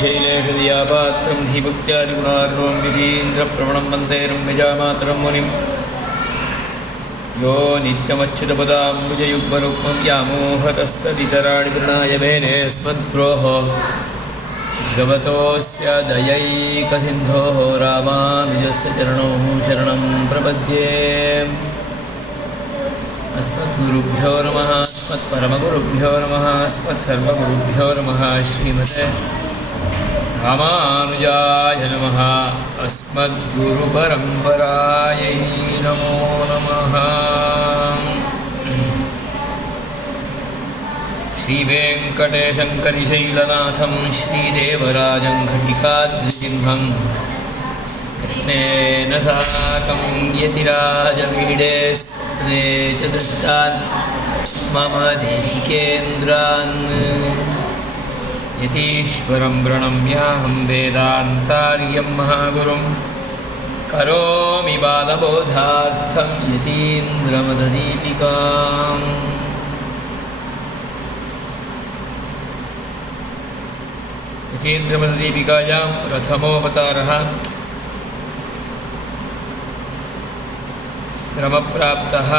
शैलेशदियापात्रं धीभक्त्यादिगुणार्णवं विधीन्द्रप्रवणं वन्दे रम्यजामातरं मुनिं यो नित्यमच्युतपदाम्बुजयुग्मरुक्मं व्यामोहतस्तदितराणि तृणाय मेने स्मद्गुरोः भगवतोऽस्य दयैकसिन्धोः रामानुजस्य चरणौ शरणं प्रपद्ये। अस्मद्गुरुभ्यो नमः, अस्मत्परमगुरुभ्यो नमः, अस्मत्सर्वगुरुभ्यो नमः। श्रीमते रामानुजाय नमः। अस्मद्गुरुपरम्परायै नमो नमः। श्रीवेङ्कटेशङ्करिशैलनाथं श्रीदेवराजं घटिकाद्रिसिंहं कृष्णेन साकं यतिराजवीडे च दृष्टान् मम देशिकेन्द्रान् यतीश्वरं प्रणम्याहं वेदान्तार्यं महागुरुं करोमि बालबोधार्थं यतीन्द्रमददीपिकाम्। यतीन्द्रमददीपिकायां प्रथमोऽवतारः क्रमप्राप्तः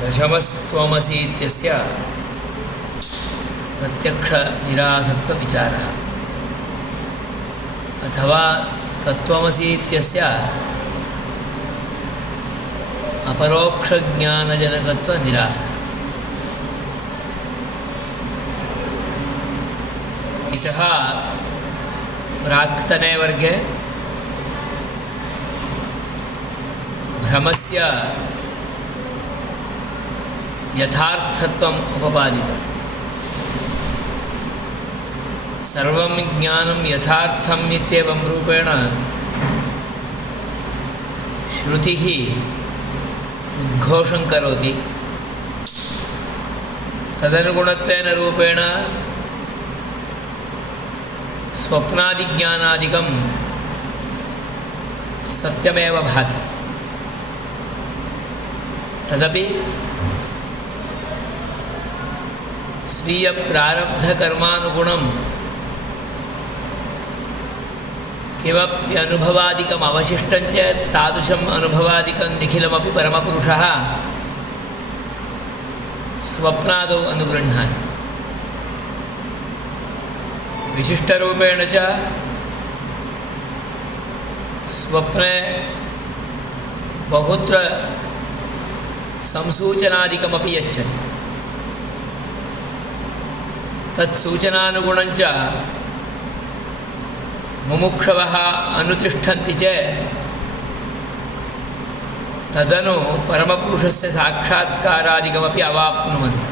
दशमस्त्वमसीत्यस्य प्रत्यक्षनिरासत्वविचारः अथवा तत्त्वमसीत्यस्य अपरोक्षज्ञानजनकत्वनिरासः। इतः प्राक्तने वर्गे भ्रमस्य यथार्थत्वम् उपपादितम्। सर्वं ज्ञानं यथार्थम् इत्येवं रूपेण श्रुतिः उद्घोषं करोति। तदनुगुणत्वेन रूपेण स्वप्नादिज्ञानादिकं सत्यमेव भाति। तदपि स्वीयप्रारब्धकर्मानुगुणं किमपि अनुभवादिकम् अवशिष्टं चेत् तादृशम् अनुभवादिकं निखिलमपि परमपुरुषः स्वप्नादौ अनुगृह्णाति। विशिष्टरूपेण च स्वप्ने बहुत्र संसूचनादिकमपि यच्छति। तत्सूचनानुगुणञ्च मुमुक्षवः अनुतिष्ठन्ति चेत् तदनु परमपुरुषस्य साक्षात्कारादिकमपि अवाप्नुवन्ति।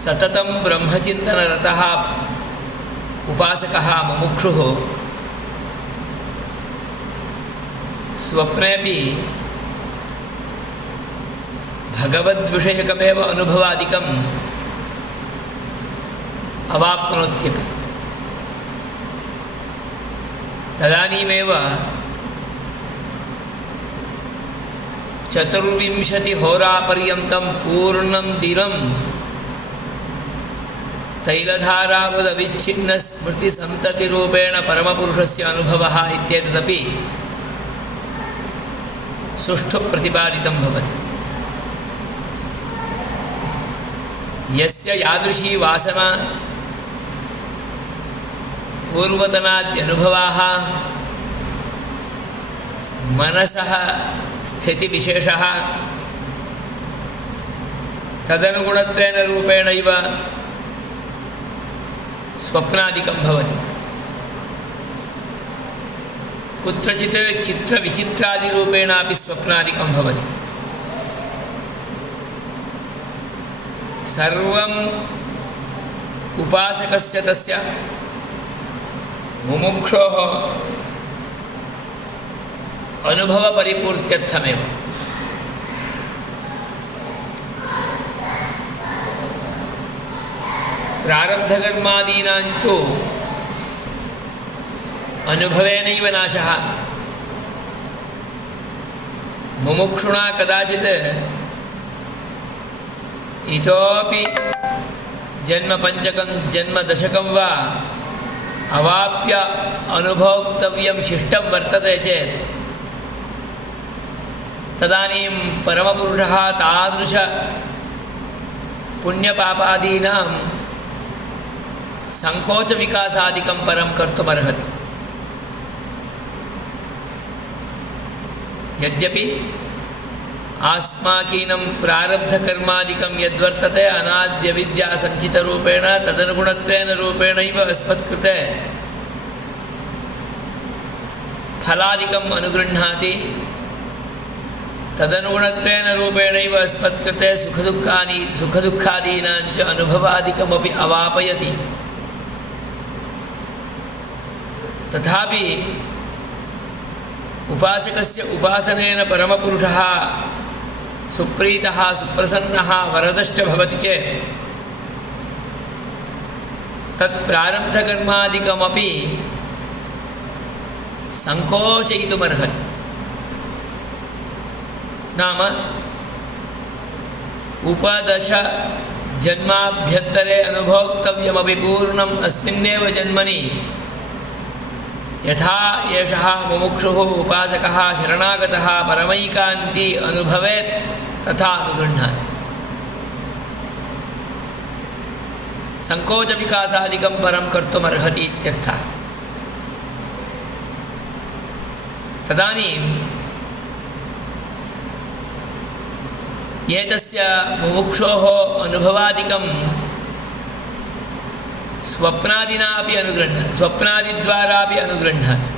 सततं ब्रह्मचिन्तनरतः उपासकः मुमुक्षुः स्वप्नेपि भगवद्विषयकमेव अनुभवादिकम् अवाप्नोत्यपि। तदानीमेव 24 होरापर्यन्तं पूर्णं दिनं तैलधारावदविच्छिन्नस्मृतिसन्ततिरूपेण परमपुरुषस्य अनुभवः इत्येतदपि सुष्ठु प्रतिपादितं भवति। यस्य यादृशी वासना पूर्वतनाद्यनुभवाः मनसः स्थितिविशेषः तदनुगुणत्वेन रूपेणैव स्वप्नादिकं भवति। कुत्रचित् चित्रविचित्रादिरूपेणापि स्वप्नादिकं भवति। सर्वम् उपासकस्य तस्य मुमुक्षोः अनुभवपरिपूर्त्यर्थमेव। प्रारब्धकर्मादीनां तु अनुभवेनैव नाशः। मुमुक्षुणा कदाचित् इतोपि जन्म पंचकं जन्म दशकं वा अवाप्य अनुभोक्तव्यं शिष्टं वर्तते चेत् तदानीं परमपुरुषः तादृश पुण्यपापादीनां संकोचविकासादिकं परं कर्तुमर्हति। यद्यपि आस्माकीनं प्रारब्धकर्मादिकं यद्वर्तते अनाद्यविद्यासञ्चितरूपेण तदनुगुणत्वेन रूपेणैव अस्मत्कृते फलादिकम् अनुगृह्णाति, तदनुगुणत्वेन रूपेणैव अस्मत्कृते सुखदुःखादीनां च अनुभवादिकमपि अवापयति। तथापि उपासकस्य उपासनेन परमपुरुषः सुप्रीतः सुप्रसन्नः वरदश्च भवति चेत् तत्प्रारब्धकर्मादिकमपि संकोचयितुमर्हति। नाम उपदश जन्माभ्यन्तरे अनुभोक्तव्यमपि पूर्णम् अस्मिन्नेव जन्मनि यथा एषः मुमुक्षुः उपासकः शरणागतः परमैकान्ती अनुभवेत् तथा अनुगृह्णाति। संकोचविकासादिकं परं कर्तुमर्हति इत्यर्थः। तदानीं एतस्य मुमुक्षोः अनुभवादिकं स्वप्नादिना अपि स्वप्नादिद्वारापि अनुगृह्णाति।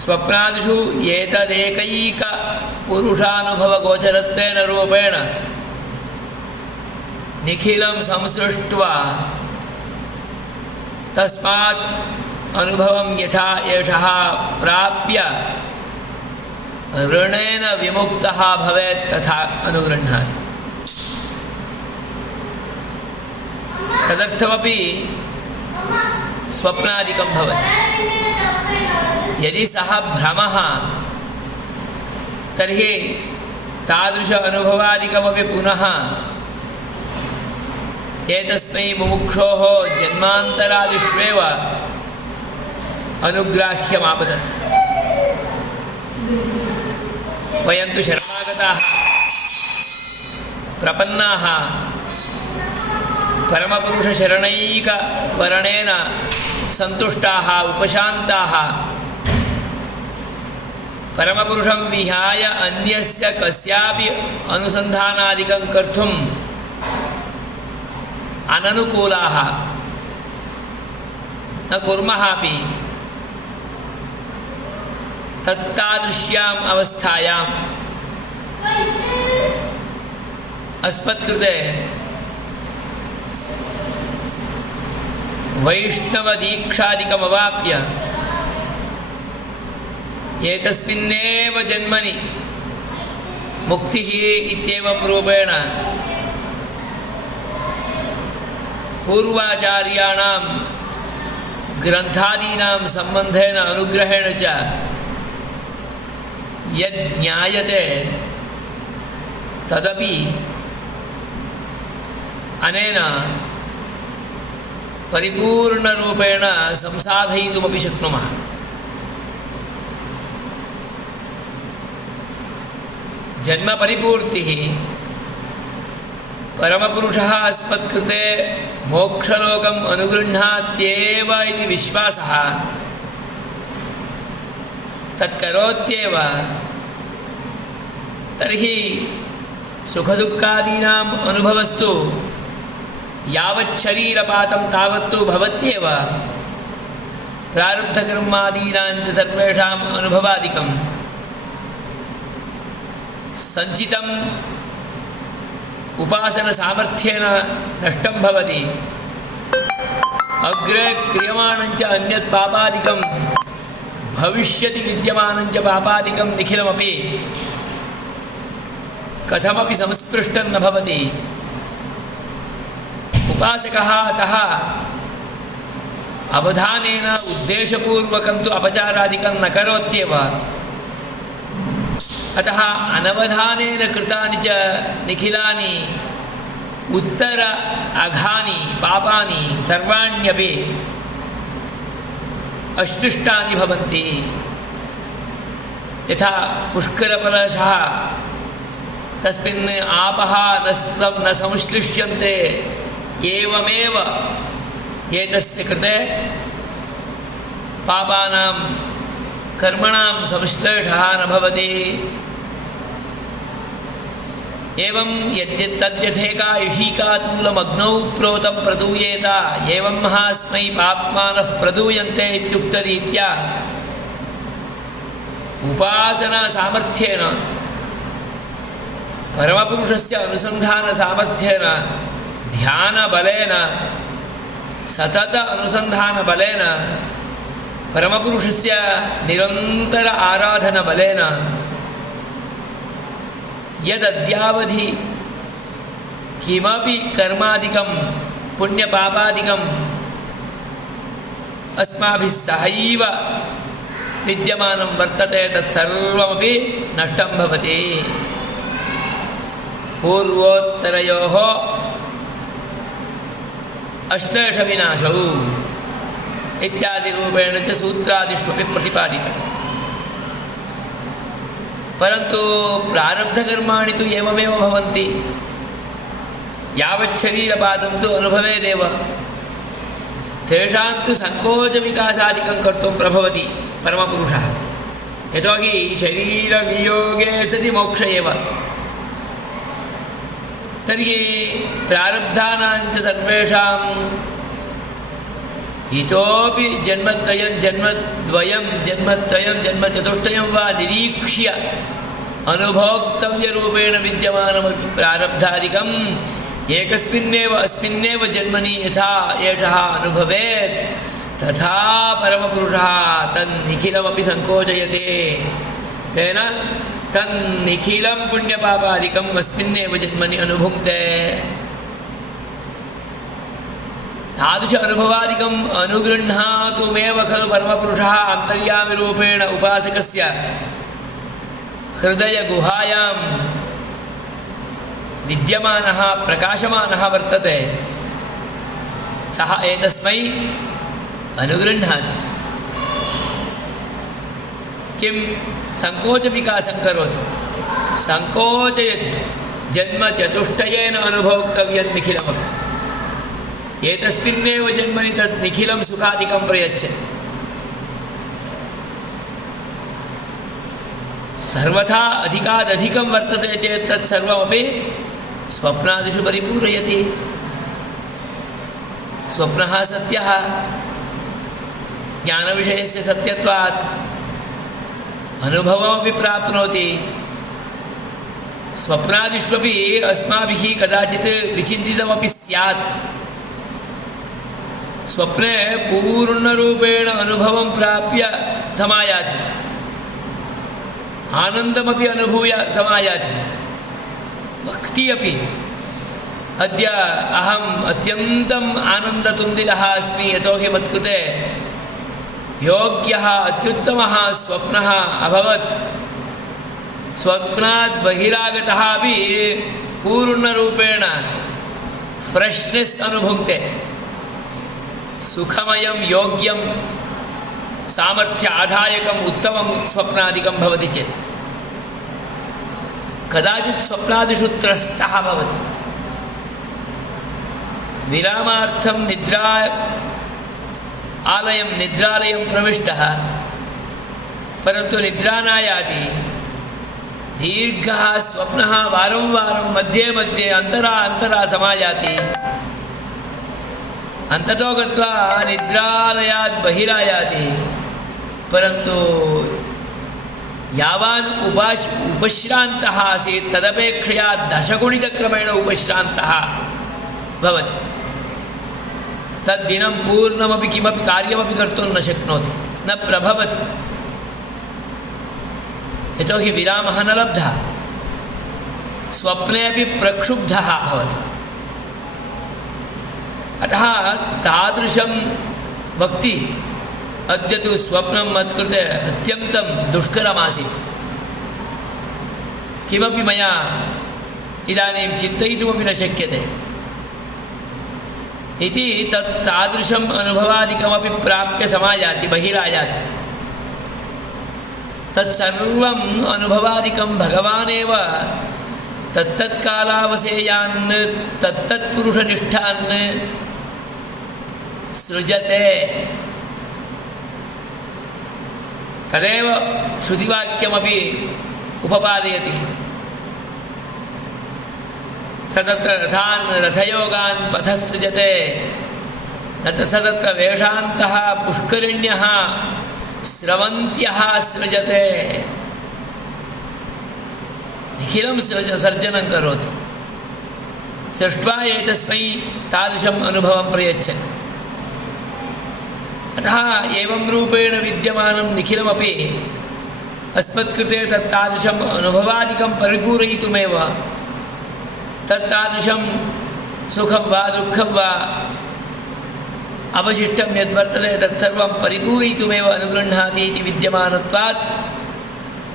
स्वप्नादिषु एतदेकैकपुरुषानुभवगोचरत्वेन रूपेण निखिलं संसृष्ट्वा तस्मात् अनुभवं यथा एषः प्राप्य ऋणेन विमुक्तः भवेत् तथा अनुगृह्णाति। तदर्थमपि स्वप्नादिकं भवति। यदि सः भ्रमः तर्हि तादृश अनुभवादिकमपि पुनः एतस्मै मुमुक्षोः जन्मान्तरादिष्वेव अनुग्राह्यमापतति। वयं तु शरणागताः प्रपन्नाः परमपुरुषशरणैकवरणेन सन्तुष्टाः उपशान्ताः परमपुरुषं विहाय अन्यस्य कस्यापि अनुसन्धानादिकं कर्तुम् अननुकूलाः न कुर्मः अपि। तत्तादृश्याम् अवस्थायाम् अस्मत्कृते वैष्णवदीक्षादिकमवाप्य एतस्मिन्नेव जन्मनि मुक्तिः इत्येवं रूपेण पूर्वाचार्याणां ग्रन्थादीनां सम्बन्धेन अनुग्रहेण च यद् ज्ञायते तदपि अनेन परिपूर्णरूपेण संसाधयितुमपि शक्नुमः। जन्मपरिपूर्तिः परमपुरुषः अस्मत्कृते मोक्षलोकम् अनुगृह्णात्येव इति विश्वासः तत्करोत्येव तर्हि सुखदुःखादीनाम् अनुभवस्तु यावच्छरीरपातं तावत्तु भवत्येव। प्रारब्धकर्मादीनां च सर्वेषाम् अनुभवादिकं सञ्चितम् उपासनसामर्थ्येन नष्टं भवति। अग्रे क्रियमाणं च अन्यत् पापादिकं भविष्यति विद्यमानं च पापादिकं निखिलमपि कथमपि संस्पृष्टं न भवति। उपासकः अतः अवधानेन उद्देशपूर्वकं तु अपचारादिकं न करोत्येव। अतः अनवधानेन कृतानि च निखिलानि उत्तर अघानि पापानि सर्वाण्यपि अश्लिष्टानि भवन्ति। यथा पुष्करपरशः तस्मिन् आपः न संश्लिष्यन्ते एवमेव एतस्य कृते पापानां कर्मणां संश्लेषः न भवति। एवं तद्यथेका इषिकातूलमग्नौ प्रोतं प्रदूयेत एवं महास्मै पाप्मानः प्रदूयन्ते इत्युक्तरीत्या उपासनासामर्थ्येन परमपुरुषस्य अनुसन्धानसामर्थ्येन ध्यानबलेन सतत अनुसन्धानबलेन परमपुरुषस्य निरन्तर आराधनबलेन यदद्यावधि किमपि कर्मादिकं पुण्यपापादिकम् अस्माभिः सहैव विद्यमानं वर्तते तत्सर्वमपि नष्टं भवति। पूर्वोत्तरयोः अश्लेषविनाशौ इत्यादिरूपेण च सूत्रादिष्वपि प्रतिपादितम्। परन्तु प्रारब्धकर्माणि तु एवमेव भवन्ति। यावच्छरीरपातं तु अनुभवेदेव तेषां तु सङ्कोचविकासादिकं कर्तुं प्रभवति परमपुरुषः। यतोहि शरीरवियोगे सति मोक्ष एव। तर्हि प्रारब्धानां च सर्वेषाम् इतोपि जन्मत्रयं जन्मचतुष्टयं वा निरीक्ष्य अनुभोक्तव्यरूपेण विद्यमानमपि प्रारब्धादिकम् अस्मिन्नेव जन्मनि यथा एषः अनुभवेत् तथा परमपुरुषः तन्निखिलमपि सङ्कोचयते। तेन तन्निखिलं पुण्यपापादिकम् अस्मिन्नेव जन्मनि अनुभुङ्क्ते। तादृश अनुभवादिकम् अनुगृह्णातुमेव खलु परमपुरुषः अन्तर्यामिरूपेण उपासकस्य हृदयगुहायां विद्यमानः प्रकाशमानः वर्तते। सः एतस्मै अनुगृह्णाति। किं सङ्कोचविकासं करोति, सङ्कोचयति। जन्मचतुष्टयेन अनुभोक्तव्यं निखिलमपि एतस्मिन्नेव जन्मनि तत् निखिलं सुखादिकं प्रयच्छति। सर्वथा अधिकादधिकं वर्तते चेत् तत्सर्वमपि स्वप्नादिषु परिपूरयति। स्वप्नः सत्यः ज्ञानविषयस्य सत्यत्वात् अनुभवमपि प्राप्नोति। स्वप्नादिष्वपि अस्माभिः कदाचित् विचिन्तितमपि स्यात्। स्वप्ने पूर्णरूपेण अनुभवं प्राप्य समायाति, आनन्दमपि अनुभूय समायाति, भक्ति अपि। अद्य अहम् अत्यन्तम् आनन्दतुन्दिलः अस्मि यतोहि मत्कृते योग्यः अत्युत्तमः स्वप्नः अभवत्। स्वप्नात् बहिरागतः अपि पूर्णरूपेण फ्रेश्नेस् अनुभुङ्क्ते। सुखमयं योग्यं सामर्थ्य आधायकम् उत्तमं स्वप्नादिकं भवति चेत् कदाचित् स्वप्नादिषु त्रस्तः भवति। विरामार्थं निद्रालयं प्रविष्टः, परन्तु निद्रा नायाति। दीर्घः स्वप्नः वारं वारं मध्ये मध्ये अन्तरा समायाति। अन्ततो गत्वा निद्रालयात् बहिरायाति। परन्तु यावान् उपश्रान्तः आसीत् तदपेक्षया दशगुणितक्रमेण उपश्रान्तः भवति। तद्दिनं पूर्णमपि किमपि कार्यमपि कर्तुं न शक्नोति, न प्रभवति। यतोहि विरामः न लब्धः। स्वप्ने अपि प्रक्षुब्धः भवति। अतः तादृशं भक्ति अद्य तु स्वप्नं मत्कृते अत्यन्तं दुष्करमासीत्। किमपि मया इदानीं चिन्तयितुमपि न शक्यते इति तादृशम् अनुभवादिकमपि प्राप्य समायाति बहिरायाति तत्सर्वम् अनुभवादिकं भगवानेव तत्तत्कालावसेयान् तत्तत्पुरुषनिष्ठान् सृजते तदेव श्रुतिवाक्यमपि उपपादयति स तत्र रथान् रथयोगान् पथः सृजते स तत्र वेषान्तः पुष्करिण्यः स्रवन्त्यः सृजते निखिलं सर्जनं करोति सृष्ट्वा एतस्मै तादृशम् अनुभवं प्रयच्छति अतः एवं रूपेण विद्यमानं निखिलमपि अस्मत्कृते तत्तादृशम् अनुभवादिकं परिपूरयितुमेव तत्तादृशं सुखं वा दुःखं वा अवशिष्टं यद्वर्तते तत्सर्वं परिपूरयितुमेव अनुगृह्णाति इति विद्यमानत्वात्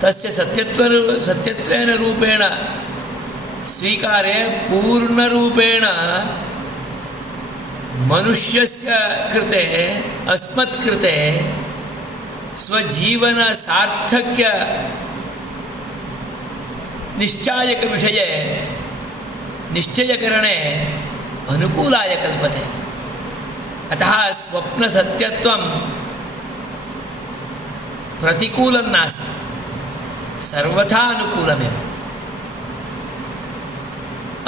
तस्य सत्यत्वेन रूपेण स्वीकारे पूर्णरूपेण मनुष्यस्य कृते अस्मत्कृते स्वजीवनसार्थक्य निश्चायकविषये निश्चयकरणे अनुकूलाय कल्पते अतः स्वप्नसत्यत्वं प्रतिकूलं नास्ति सर्वथा अनुकूलमेव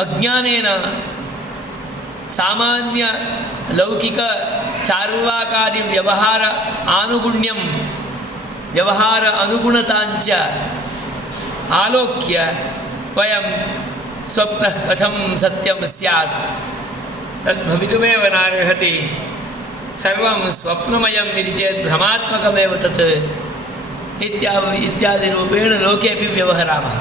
अज्ञानेन सामान्य लौकिक चार्वाकादि व्यवहार आनुगुण्यं व्यवहार अनुगुणताञ्च आलोक्य वयं स्वप्नः कथं सत्यं स्यात् तद्भवितुमेव नार्हति सर्वं स्वप्नमयम् इति चेत् भ्रमात्मकमेव तत् इत्यादिरूपेण लोकेऽपि व्यवहरामः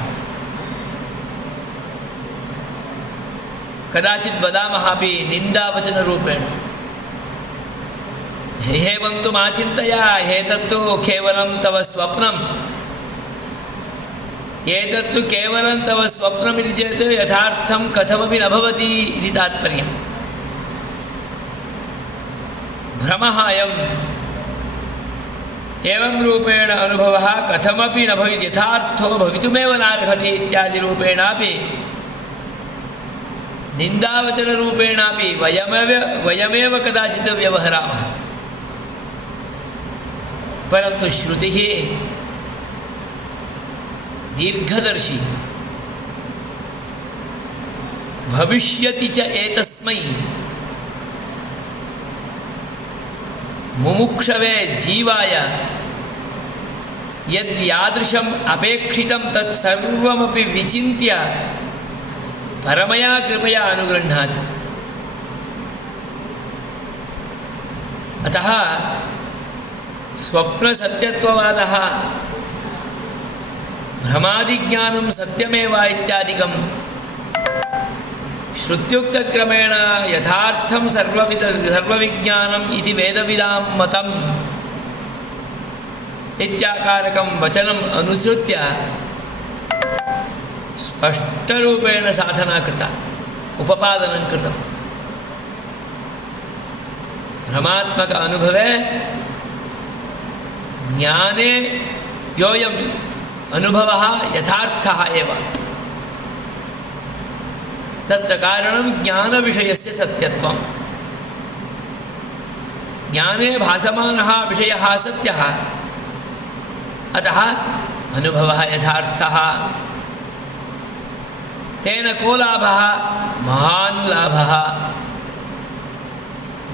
कदाचित् वदामः अपि निन्दावचनरूपेण एवं तु मा चिन्तय एतत्तु केवलं तव स्वप्नम् एतत्तु केवलं तव स्वप्नमिति चेत् यथार्थं कथमपि न भवति इति तात्पर्यम् भ्रमः अयम् एवं रूपेण अनुभवः कथमपि न भवेत् यथार्थो भवितुमेव नार्हति इत्यादिरूपेणापि निन्दावचनरूपेणापि वयमेव कदाचित् व्यवहरामः परन्तु श्रुतिः दीर्घदर्शी भविष्यति च एतस्मै मुमुक्षवे जीवाय यद् यादृशम् अपेक्षितं तत् सर्वमपि विचिन्त्य परमया कृपया अनुगृह्णाति अतः स्वप्नसत्यत्ववादः भ्रमादिज्ञानं सत्यमेव इत्यादिकं श्रुत्युक्तक्रमेण यथार्थं सर्वविज्ञानम् इति वेदविदां मतम् इत्याकारकं वचनम् अनुसृत्य स्पष्टरूपेण साधना कृता उपपादनं कृतं भ्रमात्मक अनुभवे ज्ञाने योऽयम् अनुभवः यथार्थः एव तत्र कारणं ज्ञानविषयस्य सत्यत्वं ज्ञाने भासमानः विषयः सत्यः अतः अनुभवः यथार्थः तेन को लाभः महान् लाभः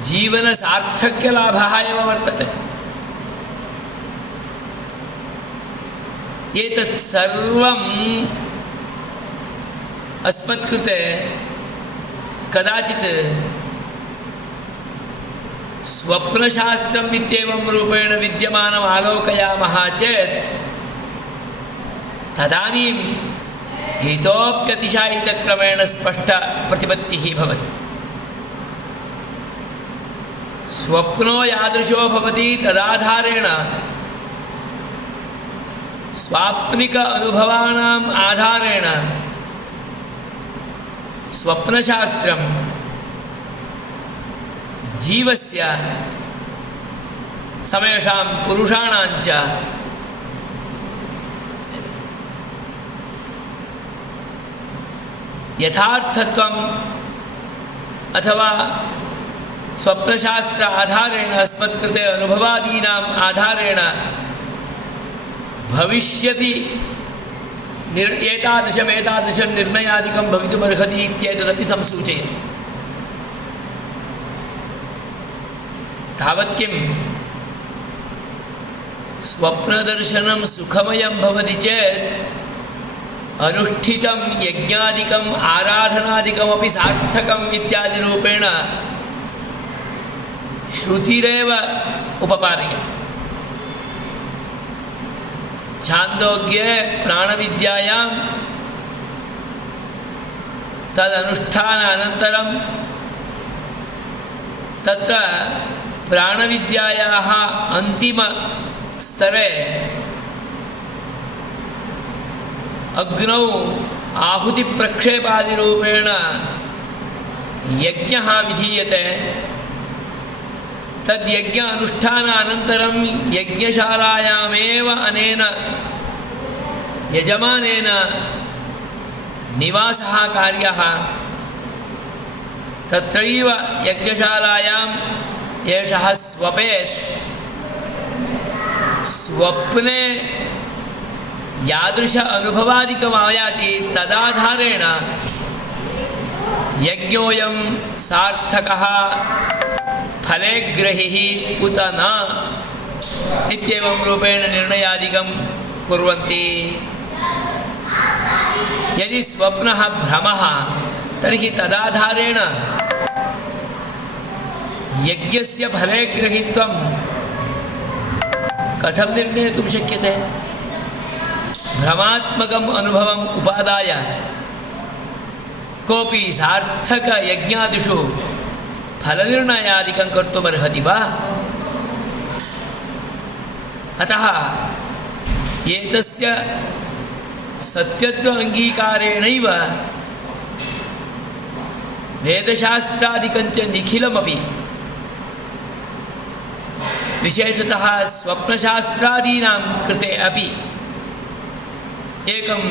जीवनसार्थक्यलाभः एव वर्तते एतत् सर्वम् अस्मत्कृते कदाचित् स्वप्नशास्त्रम् इत्येवं रूपेण विद्यमानम् आलोकयामः चेत् तदानीं इतोप्यतिशायितक्रमेण स्पष्टप्रतिपत्तिः भवति स्वप्नो यादृशो भवति तदाधारेण स्वाप्निक अनुभवानाम् आधारेण स्वप्नशास्त्रं जीवस्य समेषां पुरुषाणाञ्च यथार्थत्वम् अथवा स्वप्नशास्त्र आधारेण अस्मत्कृते अनुभवादीनाम् आधारेण भविष्यति एतादृशं निर्णयादिकं भवितुमर्हति इत्येतदपि संसूचयति। तावत् किं स्वप्नदर्शनं सुखमयं भवति चेत् अनुष्ठितं यज्ञादिकम् आराधनादिकमपि सार्थकम् इत्यादिरूपेण श्रुतिरेव उपपादयति। छान्दोग्ये प्राणविद्यायां तदनुष्ठानानन्तरं तत्र प्राणविद्यायाः अन्तिमस्तरे अग्नौ आहुतिप्रक्षेपादिरूपेण यज्ञः विधीयते। तद्यज्ञ अनुष्ठानानन्तरं यज्ञशालायामेव अनेन यजमानेन निवासः कार्यः। तत्रैव यज्ञशालायाम् एषः स्वपेत्। स्वप्ने यादृश अनुभवादिकमायाति तदाधारेण यज्ञोऽयं सार्थकः फलेग्रहिः उत न इत्येवं रूपेण निर्णयादिकं कुर्वन्ति। यदि स्वप्नः भ्रमः तर्हि तदाधारेण यज्ञस्य फलेग्रहित्वं कथं निर्णेतुं शक्यते? भ्रमात्मकम् अनुभवम् उपादाय कोऽपि सार्थकयज्ञादिषु फलनिर्णयादिकं कर्तुमर्हति वा? अतः एतस्य सत्यत्व अङ्गीकारेणैव वेदशास्त्रादिकञ्च निखिलमपि विशेषतः स्वप्नशास्त्रादीनां कृते अपि एकं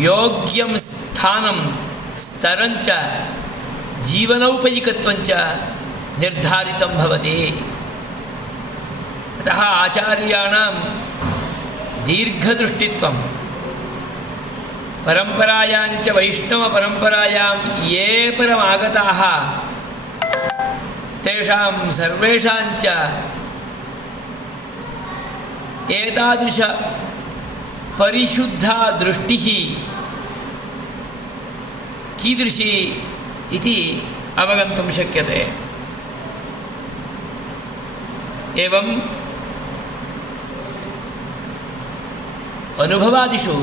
योग्यं स्थानं स्तरञ्च जीवनौपयिकत्वञ्च निर्धारितं भवति। अतः आचार्याणां दीर्घदृष्टित्वं परम्परायाञ्च वैष्णवपरम्परायां ये परमागताः तेषां सर्वेषाञ्च एतादृश परिशुद्धा दृष्टिः कीदृशी इति अवगन्तुं शक्यते। एवं अनुभवादिषु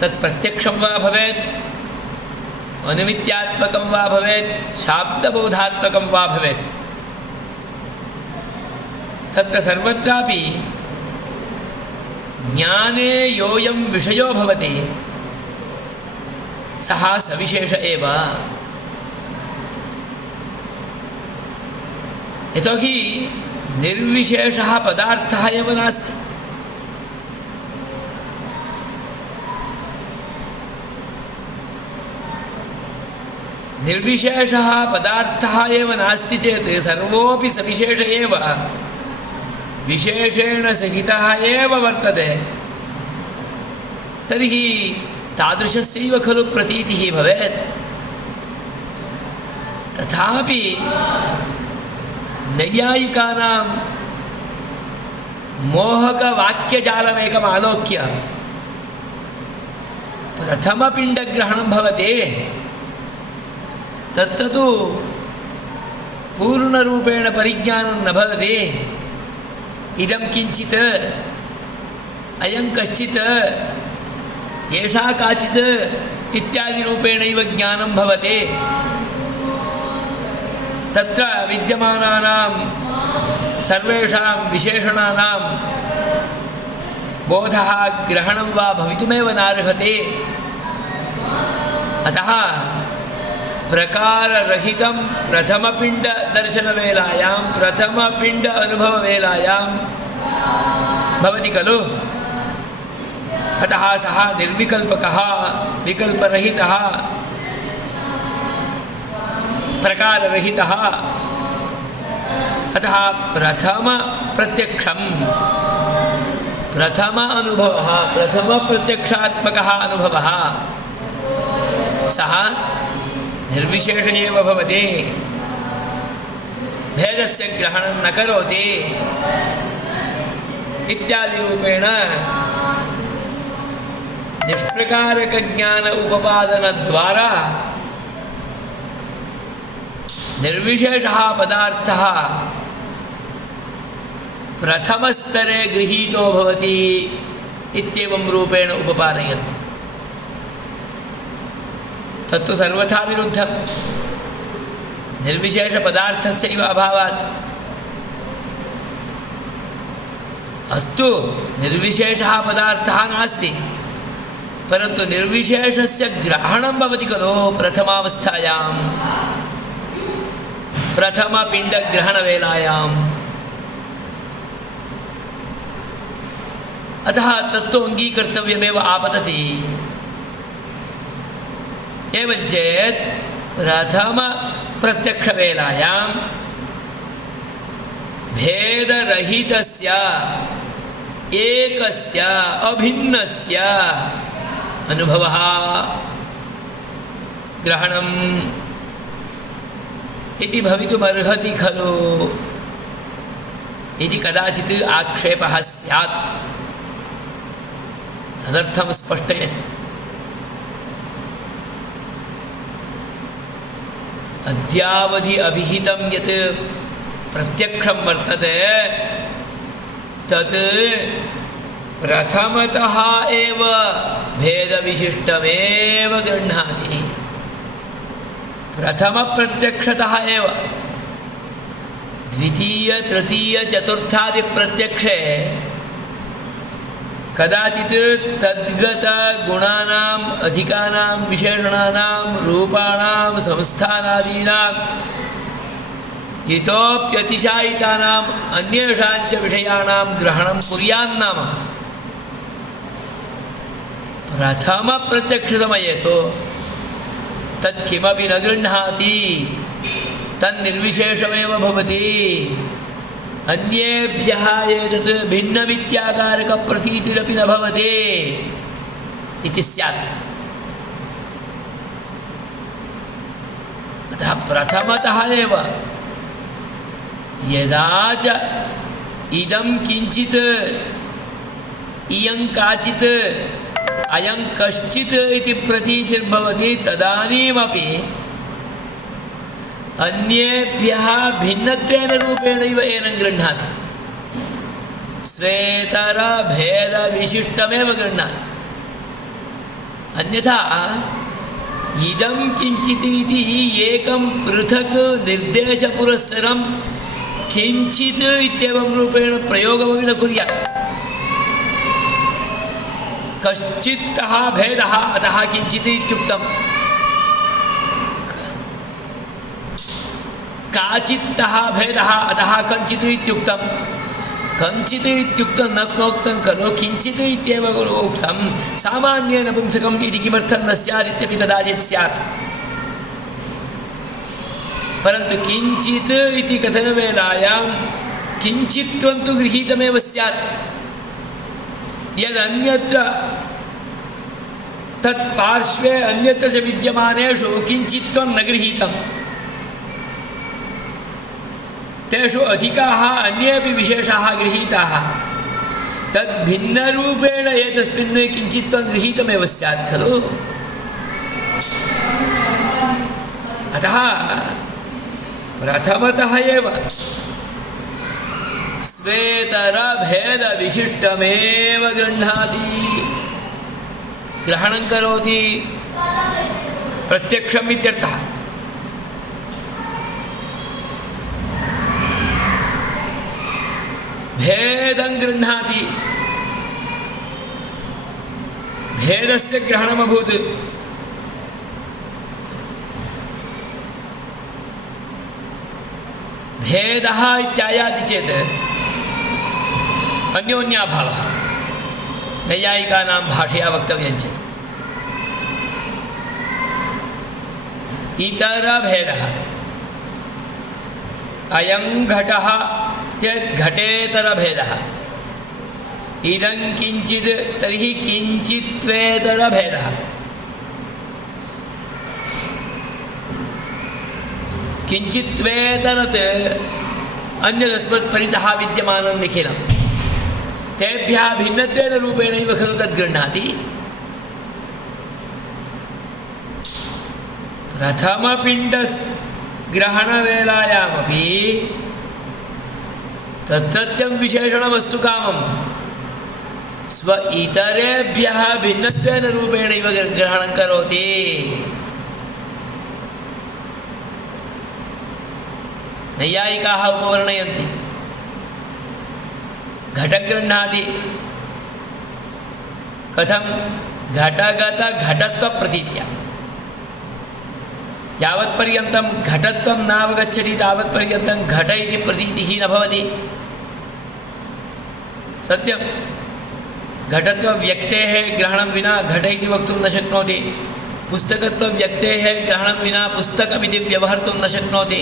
तत्प्रत्यक्षं वा भवेत्, अनुमित्यात्मकं वा भवेत्, शाब्दबोधात्मकं वा भवेत्, तत्र सर्वत्रापि ज्ञाने योऽयं विषयो भवति सः सविशेष एव। यतोहि निर्विशेषः पदार्थः एव नास्ति। निर्विशेषः पदार्थः एव नास्ति चेत् सर्वोऽपि सविशेष एव, विशेषेण सहितः एव वर्तते। तर्हि तादृशस्यैव खलु प्रतीतिः भवेत्। तथापि नैयायिकानां मोहकवाक्यजालमेकम् आलोक्य प्रथमपिण्डग्रहणं भवति। तत्र तु पूर्णरूपेण परिज्ञानं न भवति। इदं किञ्चित्, अयं कश्चित्, एषा काचित् इत्यादिरूपेणैव ज्ञानं भवति। तत्र विद्यमानानां सर्वेषां विशेषणानां बोधः ग्रहणं वा भवितुमेव नार्हते। अतः प्रकाररहितं प्रथमपिण्डदर्शनवेलायां प्रथमपिण्ड अनुभववेलायां भवति खलु। अतः सः निर्विकल्पकः विकल्परहितः प्रकाररहितः। अतः प्रथमप्रत्यक्षं प्रथम अनुभवः प्रथमप्रत्यक्षात्मकः अनुभवः सः निर्विशेष एव भवति, भेदस्य ग्रहणं न करोति इत्यादिरूपेण निष्प्रकारकज्ञान उपपादनद्वारा निर्विशेषः पदार्थः प्रथमस्तरे गृहीतो भवति इत्येवं रूपेण उपपादयन्ति। तत्तु सर्वथा विरुद्धं, निर्विशेषपदार्थस्यैव अभावात्। अस्तु निर्विशेषः पदार्थः नास्ति, परन्तु निर्विशेषस्य ग्रहणं भवति खलु प्रथमावस्थायां प्रथमपिण्डग्रहणवेलायाम्। अतः तत्तु अङ्गीकर्तव्यमेव आपतति। एवञ्चेत् प्रथमप्रत्यक्षवेलायां भेदरहितस्य एकस्य अभिन्नस्य अनुभवः ग्रहणम् इति भवितुमर्हति खलु इति कदाचित् आक्षेपः स्यात्। तदर्थं स्पष्टयति। अद्यावधि अभिहितं यत् प्रत्यक्षं वर्तते तत् प्रथमतः एव भेदविशिष्टमेव गृह्णाति। प्रथमप्रत्यक्षतः एव द्वितीय तृतीय चतुर्थादिप्रत्यक्षे कदाचित् तद्गतगुणानाम् अधिकानां विशेषणानां रूपाणां संस्थानादीनां इतोप्यतिशायितानाम् अन्येषां च विषयाणां ग्रहणं कुर्यान्नाम प्रथमप्रत्यक्षसमये तु तत्किमपि न गृह्णाति, तन्निर्विशेषमेव भवति। अन्येभ्यः एतत् भिन्नमित्याकारकप्रतीतिरपि न भवति इति स्यात्। अतः प्रथमतः एव यदा च इदं किञ्चित् इयं काचित् अयं कश्चित् इति प्रतीतिर्भवति तदानीमपि अन्येभ्यः भिन्नत्वेन रूपेणैव एनं गृह्णाति, स्वेतरभेदविशिष्टमेव गृह्णाति। अन्यथा इदं किञ्चित् इति एकं पृथक् निर्देशपुरस्सरं किञ्चित् इत्येवं रूपेण प्रयोगमपि न कुर्यात्। कश्चित्तः भेदः अतः किञ्चित् इत्युक्तं, काचित्तः भेदः अतः कञ्चित् इत्युक्तं, कञ्चित् इत्युक्तं न प्रोक्तं खलु किञ्चित् इत्येव उक्तं। सामान्येन पुंसकम् इति किमर्थं न स्यात् इत्यपि कदाचित् स्यात्। परन्तु किञ्चित् इति कथनवेलायां किञ्चित्त्वं तु गृहीतमेव स्यात्। यदन्यत्र तत्पार्श्वे अन्यत्र च विद्यमानेषु किञ्चित्त्वं न गृहीतं, तेषु अधिकाः अन्येपि विशेषाः गृहीताः, तद्भिन्नरूपेण एतस्मिन् किञ्चित्त्वं गृहीतमेव स्यात् खलु। अतः प्रथमतः एव स्वेतरभेदविशिष्टमेव गृह्णाति, ग्रहणं करोति, प्रत्यक्षम् इत्यर्थः। भेदं गृह्णाति भेदस्य ग्रहणमभूत् भेदः इत्यायाति चेत् अन्योन्याभावः नैयायिकानां भाषया वक्तव्यं चेत् इतरभेदः अयं घटः चेत् घटेतरभेदः इदं किञ्चित् तर्हि किञ्चित्वेतरभेदः किञ्चित्वेतरत् अन्यदस्मत् परितः विद्यमानं निखिलं तेभ्यः भिन्नत्वेन रूपेणैव खलु तद्गृह्णाति प्रथमपिण्डग्रहणवेलायामपि तत्सत्यं विशेषणवस्तुकामं स्व इतरेभ्यः भिन्नत्वेन रूपेणैव ग्रहणं करोति नैयायिकाः उपवर्णयन्ति घटगृह्णाति कथं घटगतघटत्वप्रतीत्या यावत्पर्यन्तं घटत्वं नावगच्छति तावत्पर्यन्तं घट इति प्रतीतिः न भवति सत्यं घटत्वव्यक्तेः ग्रहणं विना घट इति वक्तुं न शक्नोति पुस्तकत्वव्यक्तेः ग्रहणं विना पुस्तकमिति व्यवहर्तुं न शक्नोति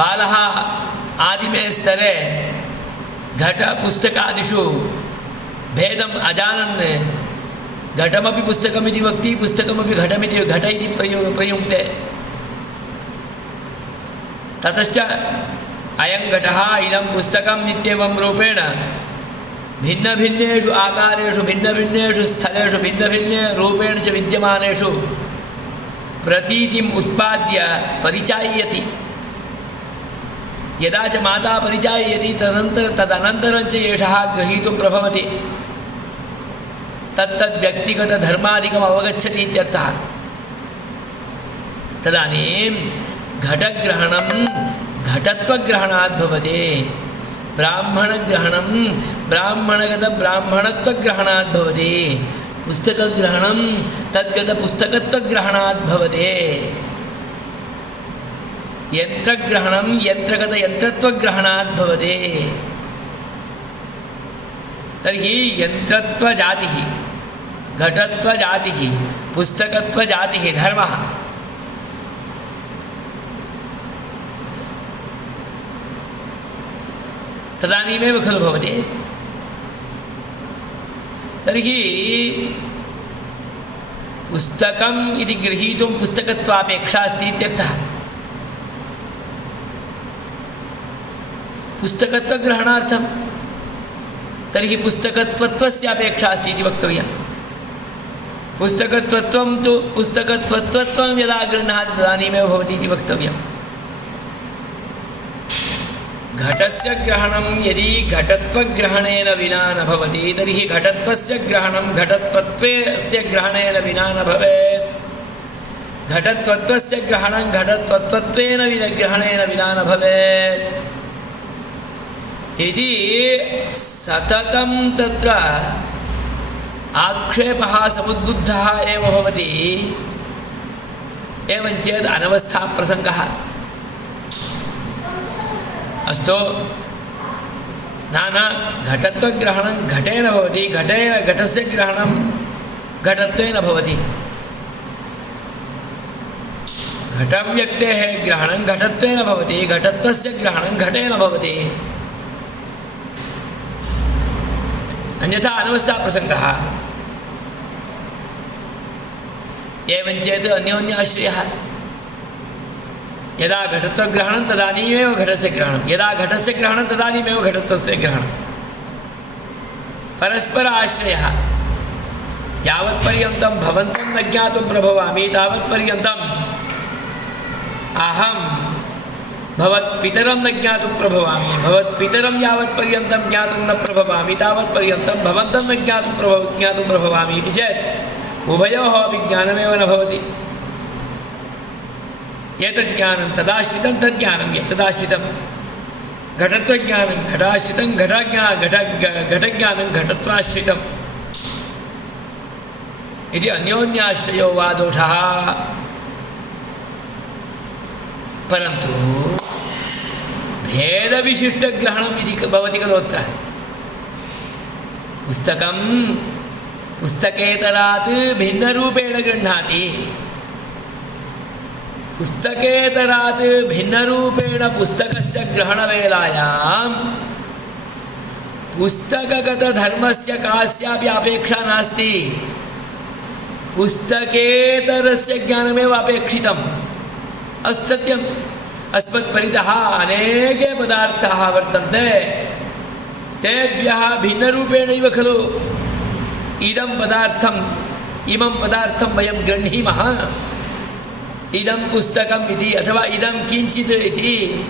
बालः आदिमे स्तरे घटपुस्तकादिषु भेदम् अजानन् घटमपि पुस्तकमिति वक्ति पुस्तकमपि घटमिति घट इति प्रयुङ्क्ते ततश्च अयं घटः इदं पुस्तकम् इत्येवं रूपेण भिन्नभिन्नेषु आकारेषु भिन्नभिन्नेषु स्थलेषु भिन्नभिन्नरूपेण च विद्यमानेषु प्रतीतिम् उत्पाद्य परिचाययति यदा च माता परिचाययति तदनन्तरं च एषः ग्रहीतुं प्रभवति तत्तद्व्यक्तिगतधर्मादिकम् अवगच्छति इत्यर्थः तदानीं घटग्रहणं घटत्वग्रहणात् भवति ब्राह्मणग्रहणं ब्राह्मणगतब्राह्मणत्वग्रहणात् भवति पुस्तकग्रहणं तद्गतपुस्तकत्वग्रहणात् भवति यन्त्रग्रहणं यन्त्रगतयन्त्रत्वग्रहणात् भवति तर्हि यन्त्रत्वजातिः घटत्वजातिः पुस्तकत्वजातिः धर्मः तदानीमेव खलु भवति तर्हि पुस्तकम् इति गृहीतुं पुस्तकत्वापेक्षा अस्ति इत्यर्थः पुस्तकत्वग्रहणार्थं तर्हि पुस्तकत्वत्वस्यापेक्षा अस्ति इति वक्तव्यं पुस्तकत्वत्वं तु पुस्तकत्वत्वं यदा गृह्णाति तदानीमेव भवति इति वक्तव्यं घटस्य ग्रहणं यदि घटत्वग्रहणेन विना न भवति तर्हि घटत्वस्य ग्रहणं घटत्वत्वस्य ग्रहणेन विना न भवेत् घटत्वत्वस्य ग्रहणं घटत्वत्वेन ग्रहणेन विना न भवेत् इति सततं तत्र आक्षेपः समुद्बुद्धः एव भवति एवं चेत् अनवस्थाप्रसङ्गः अस्तु न घटत्वग्रहणं घटेन भवति घटस्य ग्रहणं घटत्वेन भवति घटव्यक्तेः ग्रहणं घटत्वेन भवति घटत्वस्य ग्रहणं घटेन भवति अन्यथा अनवस्थाप्रसङ्गः एवं चेत् अन्योन्याश्रयः यदा घटत्वग्रहणं तदानीमेव घटस्य ग्रहणं यदा घटस्य ग्रहणं तदानीमेव घटत्वस्य ग्रहणं परस्पर आश्रयः यावत्पर्यन्तं भवन्तं न ज्ञातुं प्रभवामि तावत्पर्यन्तम् अहं भवत्पितरं न ज्ञातुं प्रभवामि भवत्पितरं यावत्पर्यन्तं ज्ञातुं न प्रभवामि तावत्पर्यन्तं भवन्तं न ज्ञातुं प्रभवामि इति चेत् उभयोः अपि ज्ञानमेव न भवति एतज्ज्ञानं तदाश्रितं तज्ज्ञानं एतदाश्रितं घटत्वज्ञानं घटाश्रितं घटज्ञानं घटत्वाश्रितम् इति अन्योन्याश्रयो वा दोषः। परन्तु भेदविशिष्टग्रहणम् इति भवति खलु अत्र। पुस्तकं पुस्तकेतरात् भिन्नरूपेण गृह्णाति। पुस्तकेतरात् भिन्नरूपेण पुस्तकस्य ग्रहणवेलायां पुस्तकगतधर्मस्य कास्यापि अपेक्षा नास्ति। पुस्तकेतरस्य ज्ञानमेव अपेक्षितम्। अस्तु सत्यम्। अस्मत्परितः अनेके पदार्थाः वर्तन्ते, तेभ्यः भिन्नरूपेणैव खलु इमं पदार्थं वयं गृह्णीमः। इदं पुस्तकम् इति अथवा इदं किञ्चित् इति।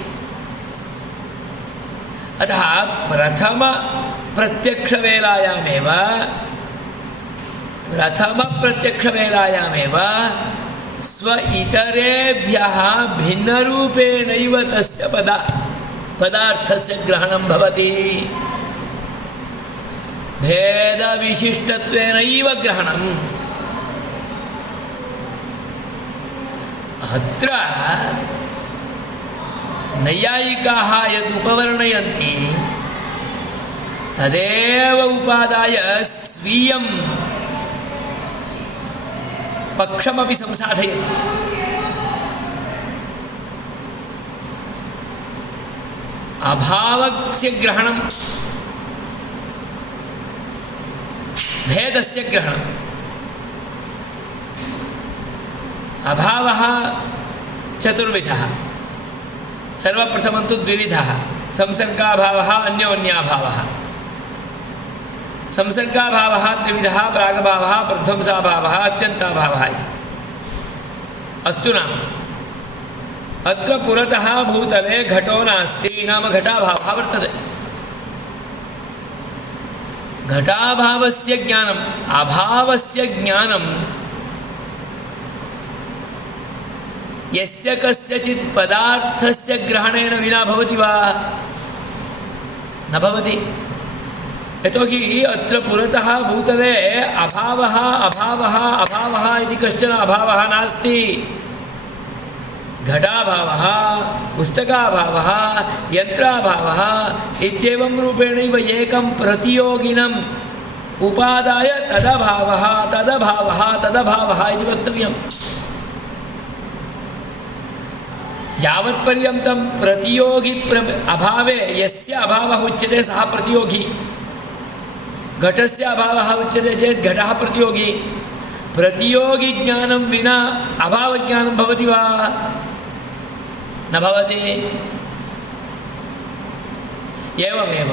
अतः प्रथमप्रत्यक्षवेलायामेव स्व इतरेभ्यः भिन्नरूपेणैव तस्य पदार्थस्य ग्रहणं भवति। भेदविशिष्टत्वेनैव ग्रहणम्। अत्र नैयायिकाः यदुपवर्णयन्ति तदेव उपादाय स्वीयं पक्षमपि संसाधयति। अभावस्य ग्रहणं भेदस्य ग्रहणम्। अभावः चतुर्विधः। सर्वप्रथमं तु द्विविधः। संसर्गाभावः, अन्योन्याभावः। संसर्गाभावः त्रिविधः: प्रागभावः, प्रध्वंसाभावः, अत्यन्ताभावः इति। अस्तु नाम अत्र पुरतः भूतले घटो नास्ति, नाम घटाभावः वर्तते। घटाभावस्य ज्ञानम्, अभावस्य ज्ञानं यस्य कस्यचित् पदार्थस्य ग्रहणेन विना भवति वा? न भवति। यतोहि अत्र पुरतः भूतले अभावः इति कश्चन अभावः नास्ति। घटाभावः, पुस्तकाभावः, यन्त्राभावः इत्येवं रूपेणैव एकं प्रतियोगिनम् उपादाय तदभावः इति वक्तव्यम्। यावत्पर्यन्तं प्रतियोगी अभावे यस्य अभावः उच्यते सः प्रतियोगी। घटस्य अभावः उच्यते चेत् घटः प्रतियोगी। प्रतियोगिज्ञानं विना अभावज्ञानं भवति वा? न भवति। एवमेव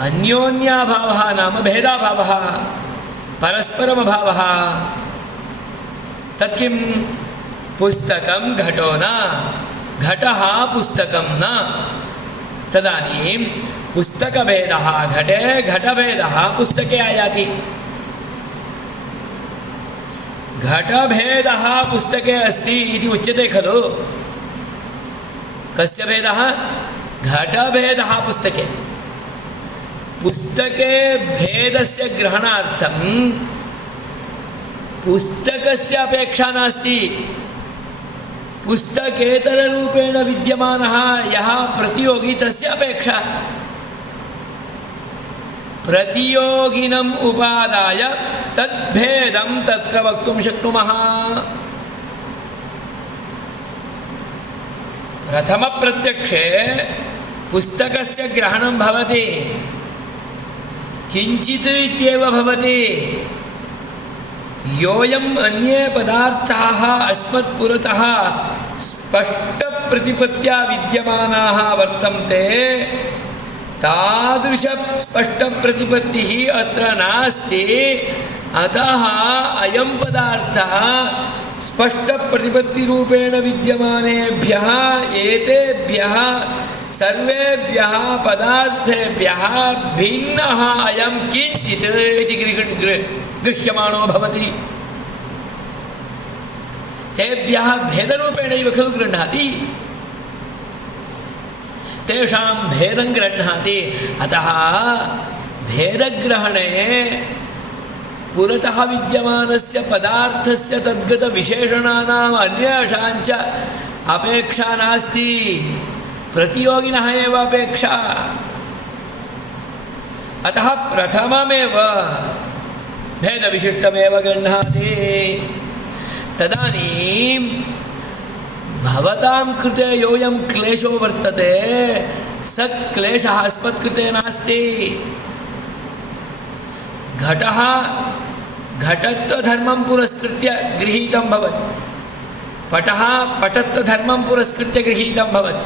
अन्योन्याभावः नाम भेदाभावः, परस्परमभावः। तत् किं? पुस्तकं घटो न, घटः पुस्तकं न। तदानीं पुस्तकभेदः घटे, घटभेदः पुस्तके आयाति। घटभेदः पुस्तके अस्ति इति उच्यते खलु। कस्य भेदः? घटभेदः पुस्तके। पुस्तके भेदस्य ग्रहणार्थं पुस्तकस्य अपेक्षा नास्ति। पुस्तकेतररूपेण विद्यमानः यः प्रतियोगी तस्य अपेक्षा। प्रतियोगिनम् उपादाय तद्भेदं तत्र वक्तुं शक्नुमः। प्रथमप्रत्यक्षे पुस्तकस्य ग्रहणं भवति, किञ्चित् इत्येव भवति। योऽयम् अन्ये पदार्थाः अस्मत्पुरतः स्पष्टप्रतिपत्त्या विद्यमानाः वर्तन्ते, तादृशस्पष्टप्रतिपत्तिः अत्र नास्ति। अतः अयं पदार्थः स्पष्टप्रतिपत्तिरूपेण विद्यमानेभ्यः एतेभ्यः सर्वेभ्यः पदार्थेभ्यः भिन्नः अयं किञ्चित् इति गृह्यमाणो भवति। तेभ्यः भेदरूपेणैव खलु गृह्णाति। तेषां भेदं गृह्णाति। अतः भेदग्रहणे पुरतः विद्यमानस्य पदार्थस्य तद्गतविशेषणानाम् अन्येषां च अपेक्षा नास्ति, प्रतियोगिनः एव अपेक्षा। अतः प्रथममेव भेदविशिष्टमेव गृह्णाति। तदानीं भवतां कृते योऽयं क्लेशो वर्तते स क्लेशः अस्मत्कृते नास्ति। घटः घटत्वधर्मं पुरस्कृत्य गृहीतं भवति, पटः पटत्वधर्मं पुरस्कृत्य गृहीतं भवति।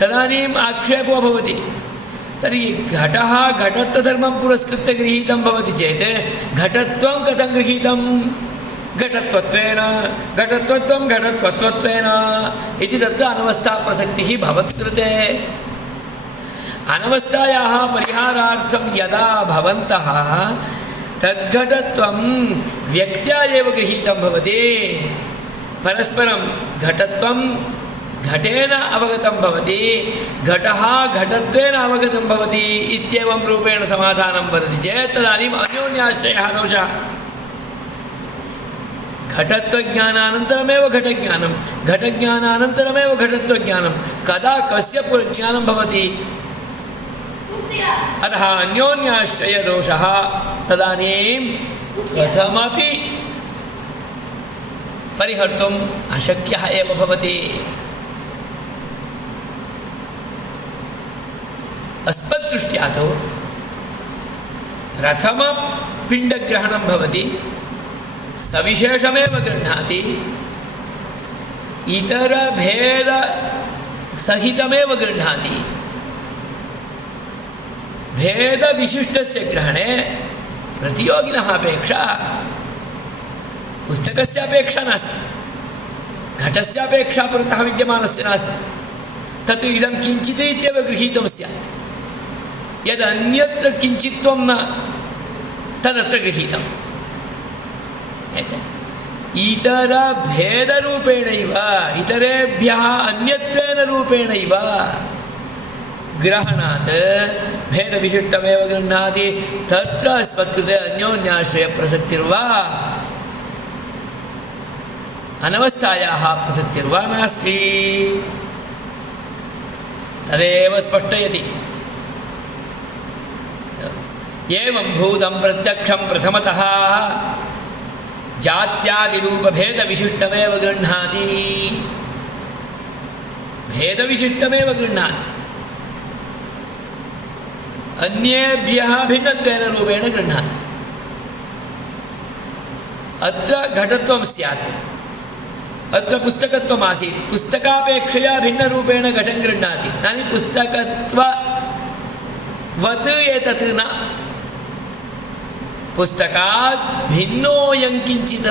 तदानीम् आक्षेपो भवति, तर्हि घटः घटत्वधर्मं पुरस्कृत्य गृहीतं भवति चेत् घटत्वं कथं गृहीतं? घटत्वत्वेन, घटत्वत्वं घटत्वत्वेन इति तत्र अनवस्थाप्रसक्तिः भवत्कृते। अनवस्थायाः परिहारार्थं यदा भवन्तः तद्घटत्वं व्यक्त्या एव गृहीतं भवति, परस्परं घटत्वं घटेन अवगतं भवति, घटः घटत्वेन अवगतं भवति इत्येवं रूपेण समाधानं वदति चेत् तदानीम् अन्योन्याश्रयः दोषः। घटत्वज्ञानानन्तरमेव घटज्ञानं, घटज्ञानानन्तरमेव घटत्वज्ञानं, कदा कस्य ज्ञानं भवति? अतः अन्योन्याश्रयदोषः तदानीं कथमपि परिहर्तुम् अशक्यः एव भवति। अस्मद्दृष्ट्या तु प्रथमपिण्डग्रहणं भवति, सविशेषमेव गृह्णाति, इतरभेदसहितमेव गृह्णाति। भेदविशिष्टस्य ग्रहणे प्रतियोगिनः अपेक्षा पुस्तकस्य अपेक्षा नास्ति, घटस्य अपेक्षा पुरतः विद्यमानस्य नास्ति। तत् इदं किञ्चित् इत्येव गृहीतं स्यात्, यदन्यत्र किञ्चित्त्वं न तदत्र गृहीतम्। इतरभेदरूपेणैव, इतरेभ्यः अन्यत्वेन रूपेणैव ग्रहणात् भेदविशिष्टमेव गृह्णाति। तत्र अस्मत्कृते अन्योन्याश्रयप्रसक्तिर्वा अनवस्थायाः प्रसक्तिर्वा नास्ति, तदेव स्पष्टयति। एवं भूतं प्रत्यक्षं प्रथमतः जात्यादिरूपभेदविशिष्टमेव गृह्णाति, भेदविशिष्टमेव गृह्णाति, अन्येभ्यः भिन्नत्वेन रूपेण गृह्णाति। अत्र घटत्वं स्यात्, अत्र पुस्तकत्वम् आसीत्, पुस्तकापेक्षया भिन्नरूपेण घटं गृह्णाति, नानि पुस्तकत्ववत् एतत् न, पुस्तकात् भिन्नोऽयं किञ्चित्।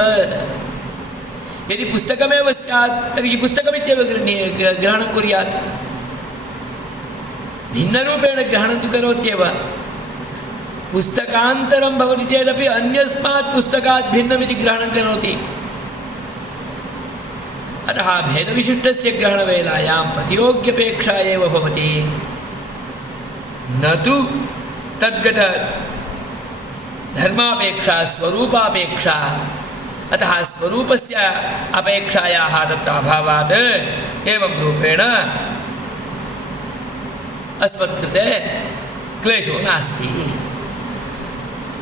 यदि पुस्तकमेव स्यात् तर्हि पुस्तकमित्येव ग्रहणं कुर्यात्, भिन्नरूपेण ग्रहणं तु करोत्येव। पुस्तकान्तरं भवति चेदपि अन्यस्मात् पुस्तकात् भिन्नमिति ग्रहणं करोति। अतः भेदविशिष्टस्य ग्रहणवेलायां प्रतियोग्यपेक्षा एव भवति, न तु तद्गत धर्मापेक्षा, स्वरूपापेक्षा। अतः स्वरूपस्य अपेक्षायाः तत्र अभावात् एवं रूपेण अस्मत्कृते क्लेशो नास्ति।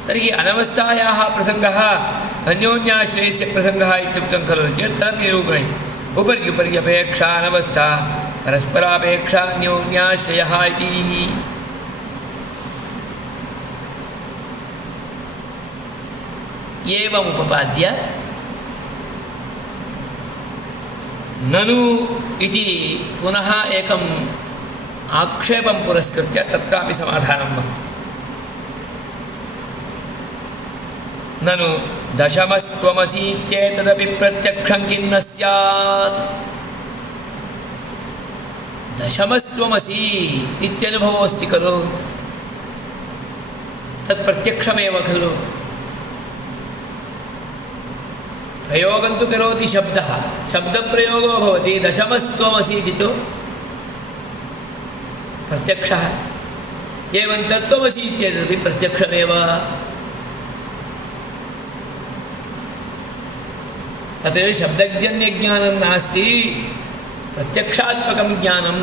तर्हि अनवस्थायाः प्रसङ्गः अन्योन्याश्रयस्य प्रसङ्गः इत्युक्तं खलु चेत् तदपि निरूपणीयम्। उपरि अपेक्षा अनवस्था, परस्परापेक्षा अन्योन्याश्रयः इति। एवमुपपाद्य ननु इति पुनः एकम् आक्षेपं पुरस्कृत्य तत्रापि समाधानं वक्तुम्। ननु दशमस्त्वमसीत्येतदपि प्रत्यक्षं किन्न स्यात्? दशमस्त्वमसि इत्यनुभवोऽस्ति खलु, तत् प्रत्यक्षमेव खलु। प्रयोगं तु करोति शब्दः, शब्दप्रयोगो भवति। दशमस्त्वमसि इति तु प्रत्यक्षः एवं तत्त्वमसि इत्येतदपि प्रत्यक्षमेव तत् शब्दजन्यज्ञानं नास्ति प्रत्यक्षात्मकं ज्ञानम्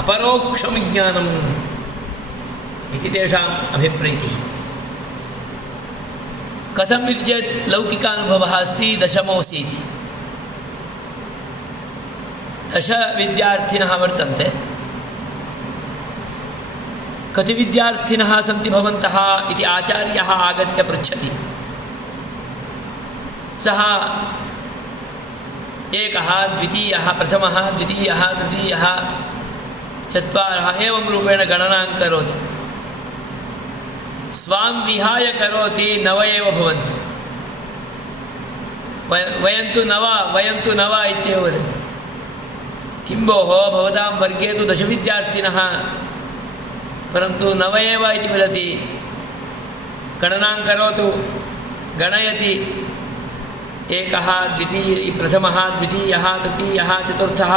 अपरोक्षं ज्ञानम् इति तेषाम् अभिप्रीतिः कथम् इति चेत् लौकिकानुभवः अस्ति दशमोऽसि इति दश विद्यार्थिनः वर्तन्ते कति विद्यार्थिनः सन्ति भवन्तः इति आचार्यः आगत्य पृच्छति सः एकः द्वितीयः प्रथमः द्वितीयः तृतीयः चत्वारः एवं रूपेण गणनां करोति स्वां विहाय करोति नव एव भवन्ति वयं तु नव इत्येव वदन्ति किं भोः भवतां वर्गे तु दशविद्यार्थिनः परन्तु नव एव इति वदति गणनां करोतु गणयति एकः प्रथमः द्वितीयः तृतीयः चतुर्थः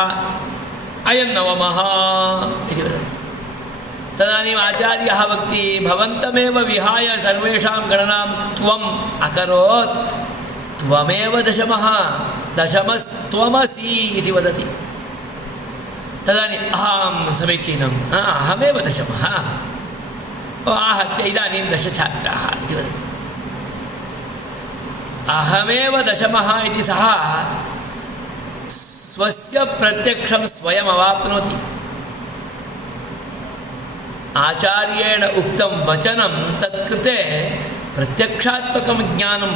अयं नवमः इति वदति तदानीम् आचार्यः वक्ति भवन्तमेव विहाय सर्वेषां गणनां त्वम् अकरोत् त्वमेव दशमस्त्वमसि इति वदति तदानीम् अहं समीचीनम् अहमेव दशमः आहत्य इदानीं दशछात्राः इति वदति अहमेव दशमः इति सः स्वस्य प्रत्यक्षं स्वयम् अवाप्नोति आचार्येण उक्तं वचनं तत्कृते प्रत्यक्षात्मकं ज्ञानं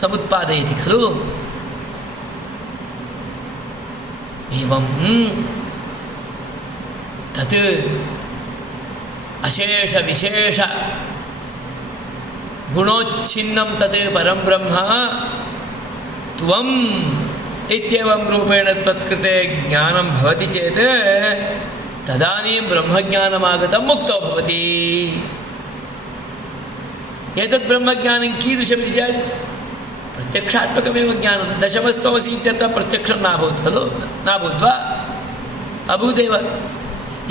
समुत्पादयति खलु एवं तत् अशेषविशेष गुणोच्छिन्नं तत् परं ब्रह्म त्वम् इत्येवं रूपेण त्वत्कृते ज्ञानं भवति चेत् तदानीं ब्रह्मज्ञानमागतं मुक्तो भवति एतत् ब्रह्मज्ञानं कीदृशमिति चेत् प्रत्यक्षात्मकमेव ज्ञानं दशमस्त्वमसि इत्यत्र प्रत्यक्षं नाभूत् खलु नाभूत् वा अभूदेव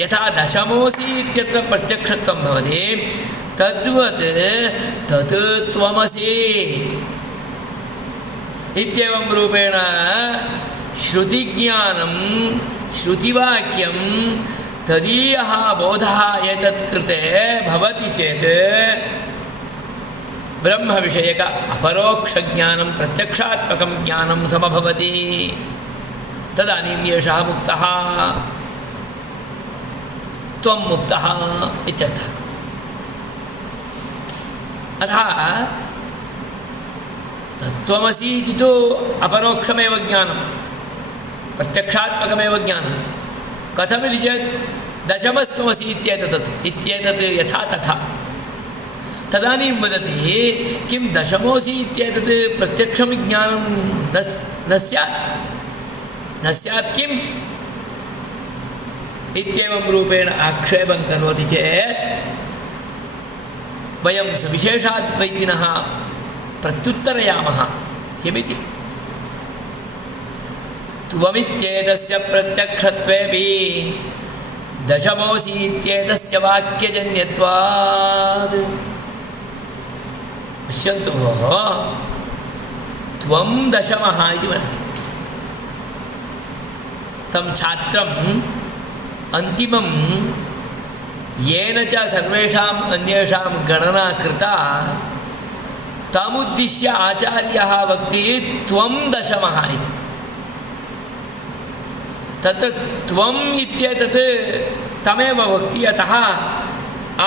यथा दशमोऽसि इत्यत्र प्रत्यक्षत्वं भवति तद्वत् तत् त्वमसि इत्येवं रूपेण श्रुतिज्ञानं श्रुतिवाक्यं तदीयः बोधः एतत् कृते भवति चेत् ब्रह्मविषयक अपरोक्षज्ञानं प्रत्यक्षात्मकं ज्ञानं समभवति तदानीं एषः मुक्तः त्वं मुक्तः इत्यर्थः अतः तत्त्वमसि इति तु अपरोक्षमेव ज्ञानं प्रत्यक्षात्मकमेव ज्ञानं कथमिति चेत् दशमस्त्वमसि इत्येतत् यथा तथा तदानीं वदति किं दशमोऽसि इत्येतत् प्रत्यक्षं ज्ञानं न स्यात् किम् इत्येवं रूपेण आक्षेपं करोति चेत् वयं सविशेषाद्वैतिनः प्रत्युत्तरयामः किमिति त्वमित्येतस्य प्रत्यक्षत्वेपि दशमोऽसि इत्येतस्य वाक्यजन्यत्वात् पश्यन्तु भोः त्वं दशमः इति वदति तं छात्रम् अन्तिमं येन च सर्वेषाम् अन्येषां गणना कृता तमुद्दिश्य आचार्यः वक्ति त्वं दशमः इति तत्र त्वम् इत्येतत् तमेव वक्ति यतः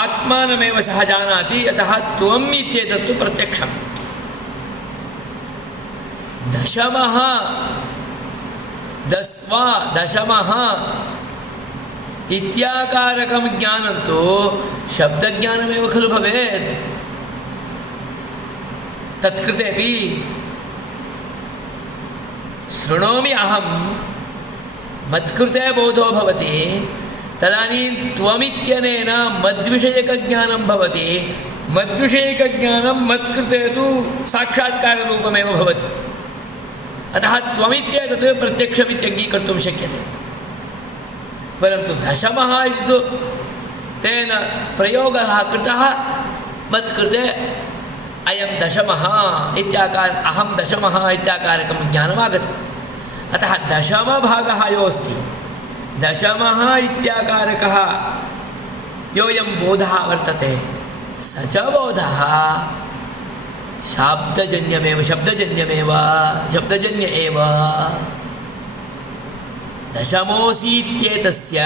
आत्मानमेव सः जानाति यतः त्वम् इत्येतत्तु प्रत्यक्षं दशमः दशमः इत्याकारकं ज्ञानं तु शब्दज्ञानमेव खलु भवेत् तत्कृतेपि शृणोमि अहं मत्कृते बोधो भवति तदानीं त्वमित्यनेन मद्विषयकज्ञानं भवति मद्विषयकज्ञानं मत्कृते तु साक्षात्काररूपमेव भवति अतः त्वमित्येतत् प्रत्यक्षमित्यङ्गीकर्तुं शक्यते परन्तु दशमः इति तु तेन प्रयोगः कृतः मत्कृते अयं दशमः इत्याकार अहं दशमः इत्याकारकं ज्ञानमागतम्। अतः दशमभागः योऽस्ति दशमः इत्याकारकः योऽयं बोधः वर्तते स च बोधः शब्दजन्य एव। दशमोऽसीत्येतस्य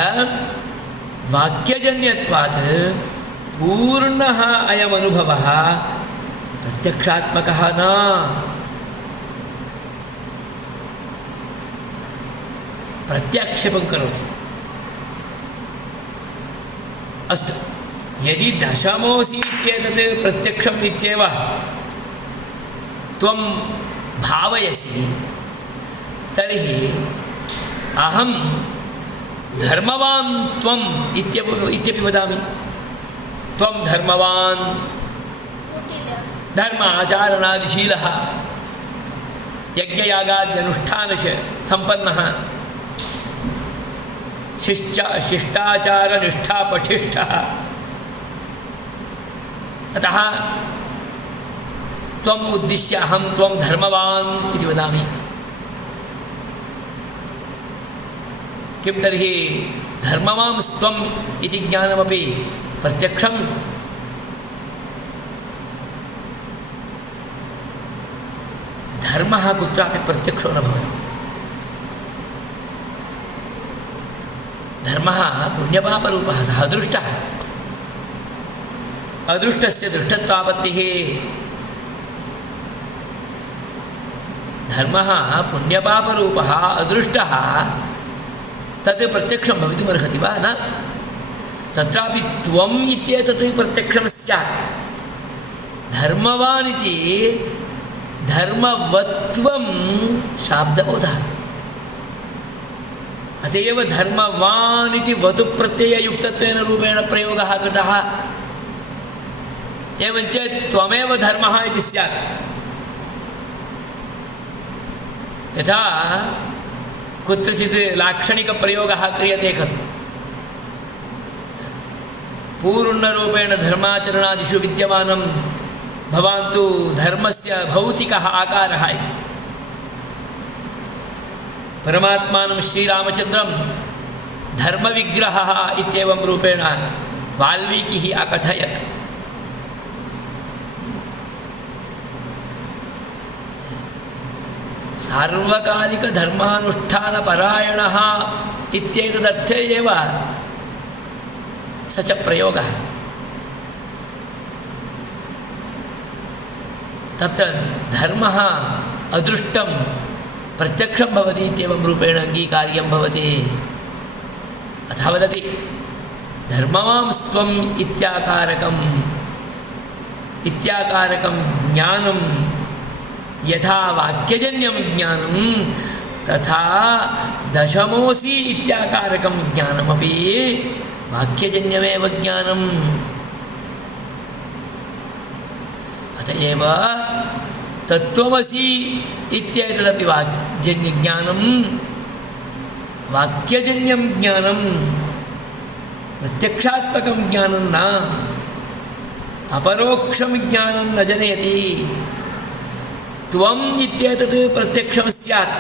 वाक्यजन्यत्वात् पूर्णः अयमनुभवः प्रत्यक्षात्मकः न। प्रत्याक्षेपं करोति। अस्तु, यदि दशमोऽसीत्येतत् प्रत्यक्षम् इत्येव त्वं भावयसि तर्हि अहं धर्मवान् त्वम् इत्यपि वदामि। त्वं धर्मवान्, धर्म आचरणादिशीलः, यज्ञयागाद्यनुष्ठानसम्पन्नः, शिष्टाचारनिष्ठापठिष्ठः। अतः त्वम् उद्दिश्य अहं त्वं धर्मवान् इति वदामि। किं तर्हि धर्मवांस्त्वम् इति ज्ञानमपि प्रत्यक्षं? धर्मः कुत्रापि प्रत्यक्षो न भवति। धर्मः पुण्यपापरूपः, सः अदृष्टः। अदृष्टस्य दृष्टत्वापत्तिः। धर्मः पुण्यपापरूपः अदृष्टः, तत् प्रत्यक्षं भवितुमर्हति वा? न। तत्रापि त्वम् इत्येतत् प्रत्यक्षं स्यात्। धर्मवान् इति धर्मवत्वं शाब्दबोधः। अत एव धर्मवान् इति वतुप्रत्यययुक्तत्वेन रूपेण प्रयोगः कृतः। एवञ्च त्वमेव धर्मः इति स्यात्। यथा कुत्रचित् लाक्षणिकप्रयोगः क्रियते खलु, पूर्णरूपेण धर्माचरणादिषु विद्यमानं भवान् तु धर्मस्य भौतिकः आकारः इति। परमात्मानं श्रीरामचन्द्रं धर्मविग्रहः इत्येवं रूपेण वाल्मीकिः अकथयत्। सार्वकालिकधर्मानुष्ठानपरायणः इत्येतदर्थे एव स च प्रयोगः। तत्र धर्मः अदृष्टं प्रत्यक्षं भवति इत्येवं रूपेण अङ्गीकार्यं भवति। अतः वदति धर्मवांस्त्वम् इत्याकारकं ज्ञानं यथा वाक्यजन्यं ज्ञानं तथा दशमोऽसि इत्याकारकं ज्ञानमपि वाक्यजन्यमेव ज्ञानम्। अत एव तत्त्वमसि इत्येतदपि वाक्यजन्यज्ञानं वाक्यजन्यं ज्ञानं प्रत्यक्षात्मकं ज्ञानं न। अपरोक्षं ज्ञानं न जनयति। त्वम् इत्येतत् प्रत्यक्षं स्यात्,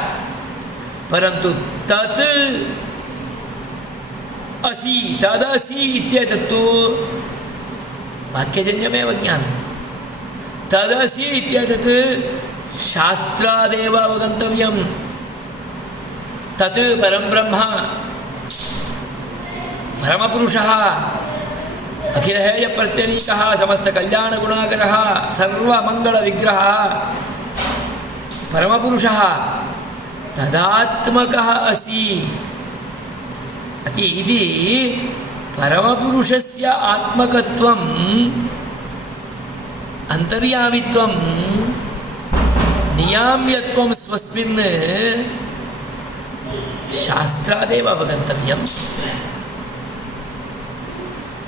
परन्तु तत् असि तदसि इत्येतत्तु वाक्यजन्यमेव ज्ञानं। तदसि इत्येतत् शास्त्रादेव अवगन्तव्यं। तत् परं ब्रह्म, परमपुरुषः, अखिलहेयप्रत्यनीकः, समस्तकल्याणगुणाकरः, सर्वमङ्गलविग्रहः परमपुरुषः तदात्मकः असि इति परमपुरुषस्य आत्मकत्वम् अंतर्यामित्वं नियाम्यत्वं स्वस्मिन् शास्त्रादेव अवगन्तव्यम्।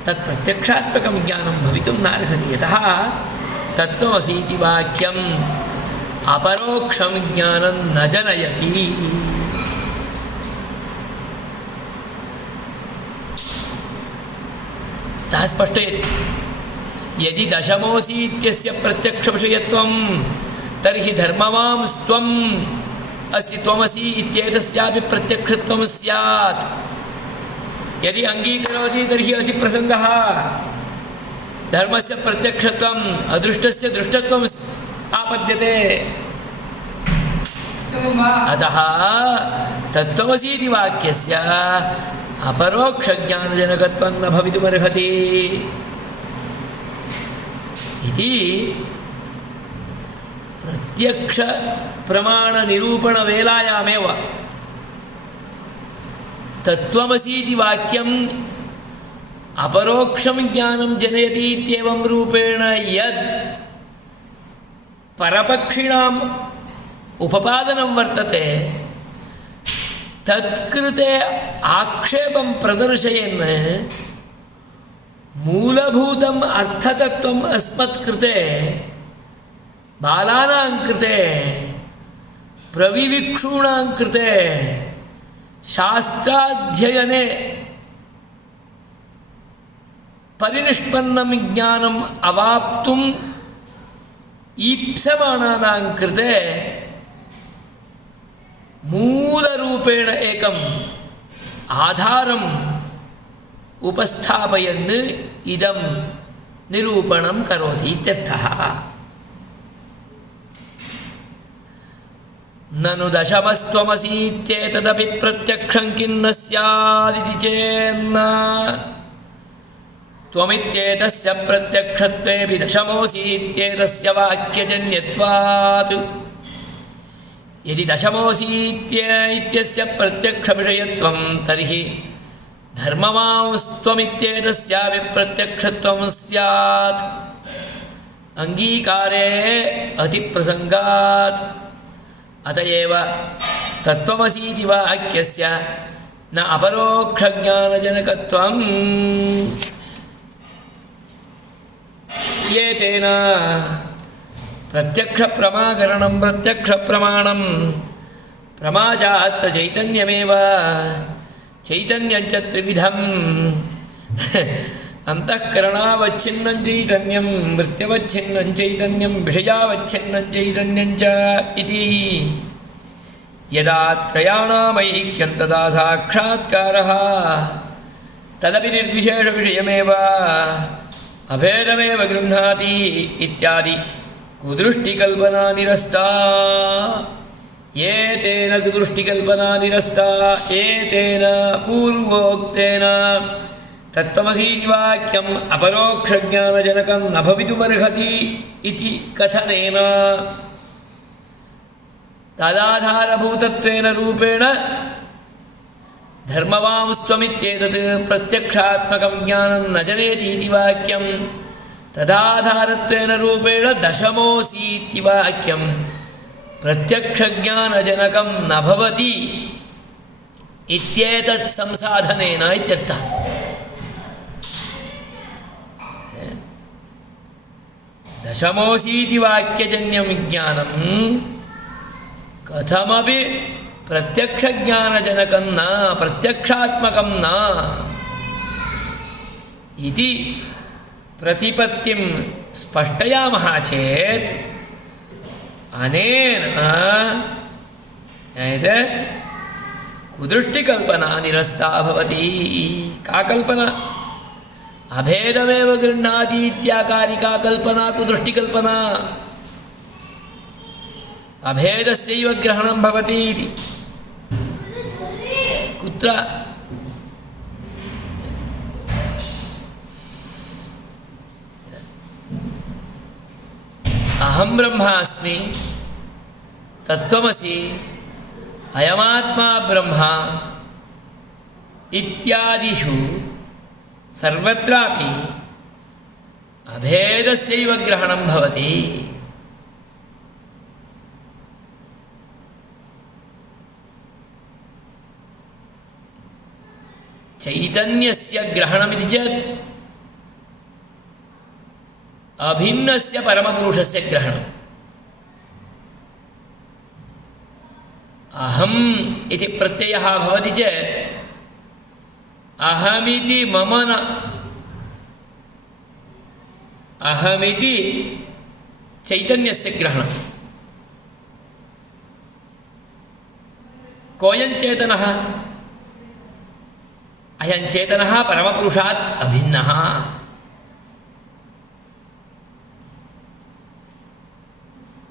तत् प्रत्यक्षात्मकं ज्ञानं भवितुं नार्हति। यतः तत्त्वमसि इति वाक्यम् अपरोक्षं ज्ञानं न जनयति। सः स्पष्टयति यदि दशमोऽसि इत्यस्य प्रत्यक्षविषयत्वं तर्हि धर्मवांस्त्वम् अस्य त्वमसि इत्येतस्यापि प्रत्यक्षत्वं स्यात्। यदि अङ्गीकरोति तर्हि अतिप्रसङ्गः। धर्मस्य प्रत्यक्षत्वम् अदृष्टस्य दृष्टत्वम् आपद्यते। अतः तत्त्वमसि इति वाक्यस्य अपरोक्षज्ञानजनकत्वं न भवितुमर्हति इति प्रत्यक्षप्रमाणनिरूपणवेलायामेव तत्त्वमसि इति वाक्यम् अपरोक्षं ज्ञानं जनयति इत्येवं रूपेण यद् परपक्षिणाम् उपपादनं वर्तते तत्कृते आक्षेपं प्रदर्शयन् मूलभूतम् अर्थतत्त्वम् अस्मत्कृते बालानां कृते प्रविविक्षूणां कृते शास्त्राध्ययने परिनिष्पन्नं ज्ञानम् अवाप्तुम् ईप्समाणानां कृते मूलरूपेण एकम् आधारम् उपस्थापयन् इदं निरूपणं करोति इत्यर्थः। ननु दशमस्त्वमसि इत्येतदपि प्रत्यक्षं किन्न स्यादिति चेन्न त्वमित्येतस्य प्रत्यक्षत्वेऽपि दशमोऽसि इत्येतस्य वाक्यजन्यत्वात्। यदि दशमोऽसि इत्यस्य प्रत्यक्षविषयत्वं तर्हि धर्मवांस्त्वमित्येतस्यापि प्रत्यक्षत्वं स्यात्। अङ्गीकारे अतिप्रसङ्गात्। अतएव तत्त्वमसि इति वाक्यस्य न अपरोक्षज्ञानजनकत्वम्। एतेन प्रत्यक्षप्रमाकरणं प्रत्यक्षप्रमाणं प्रमाचात्र चैतन्यमेव। चैतन्यञ्च त्रिविधम् अंतःकरणावच्छिन्नं चैतन्यं वृत्त्यवच्छिन्नं चैतन्यं विषयावच्छिन्नं चैतन्यं च इति। यदा त्रयाणामैक्यं तदा साक्षात्कारः तदपि निर्विशेषविषयमेव अभेदमेव गृह्णाति इत्यादि कुदृष्टिकल्पना निरस्ता। एतेन कुदृष्टिकल्पना निरस्ता एतेन पूर्वोक्तेन तत्त्वमसि वाक्यम् अपरोक्षज्ञानजनकं न भवितुमर्हति इति कथनेन तदाधारभूतत्वेन रूपेण धर्मवांस्त्वमित्येतत् प्रत्यक्षात्मकं ज्ञानं न जनयति इति वाक्यं तदाधारत्वेन रूपेण दशमोऽसि इति वाक्यं प्रत्यक्षज्ञानजनकं न भवति इत्येतत् संसाधनेन इत्यर्थः। दशमोऽसीति वाक्यजन्यं ज्ञानं कथमपि प्रत्यक्षज्ञानजनकं न प्रत्यक्षात्मकं न इति प्रतिपत्तिं स्पष्टयामः चेत् अनेन कुदृष्टिकल्पना निरस्ता भवति। का कल्पना? अभेदमेव गृह्णाति इत्याकारिका कल्पना कुदृष्टिकल्पना। अभेदस्यैव ग्रहणं भवति इति। कुत्र? अहं ब्रह्मास्मि तत्त्वमसि अयमात्मा ब्रह्म इत्यादिषु सर्वत्रापि अभेदस्यैव ग्रहणं भवति। चैतन्यस्य ग्रहणमिति चेत् अभिन्नस्य परमपुरुषस्य ग्रहणम्। अहम् इति प्रत्ययः भवति चेत् अहमिति मम न अहमिति चैतन्यस्य ग्रहणं। कोऽयं चेतनः? अयं चेतनः परमपुरुषात् अभिन्नः।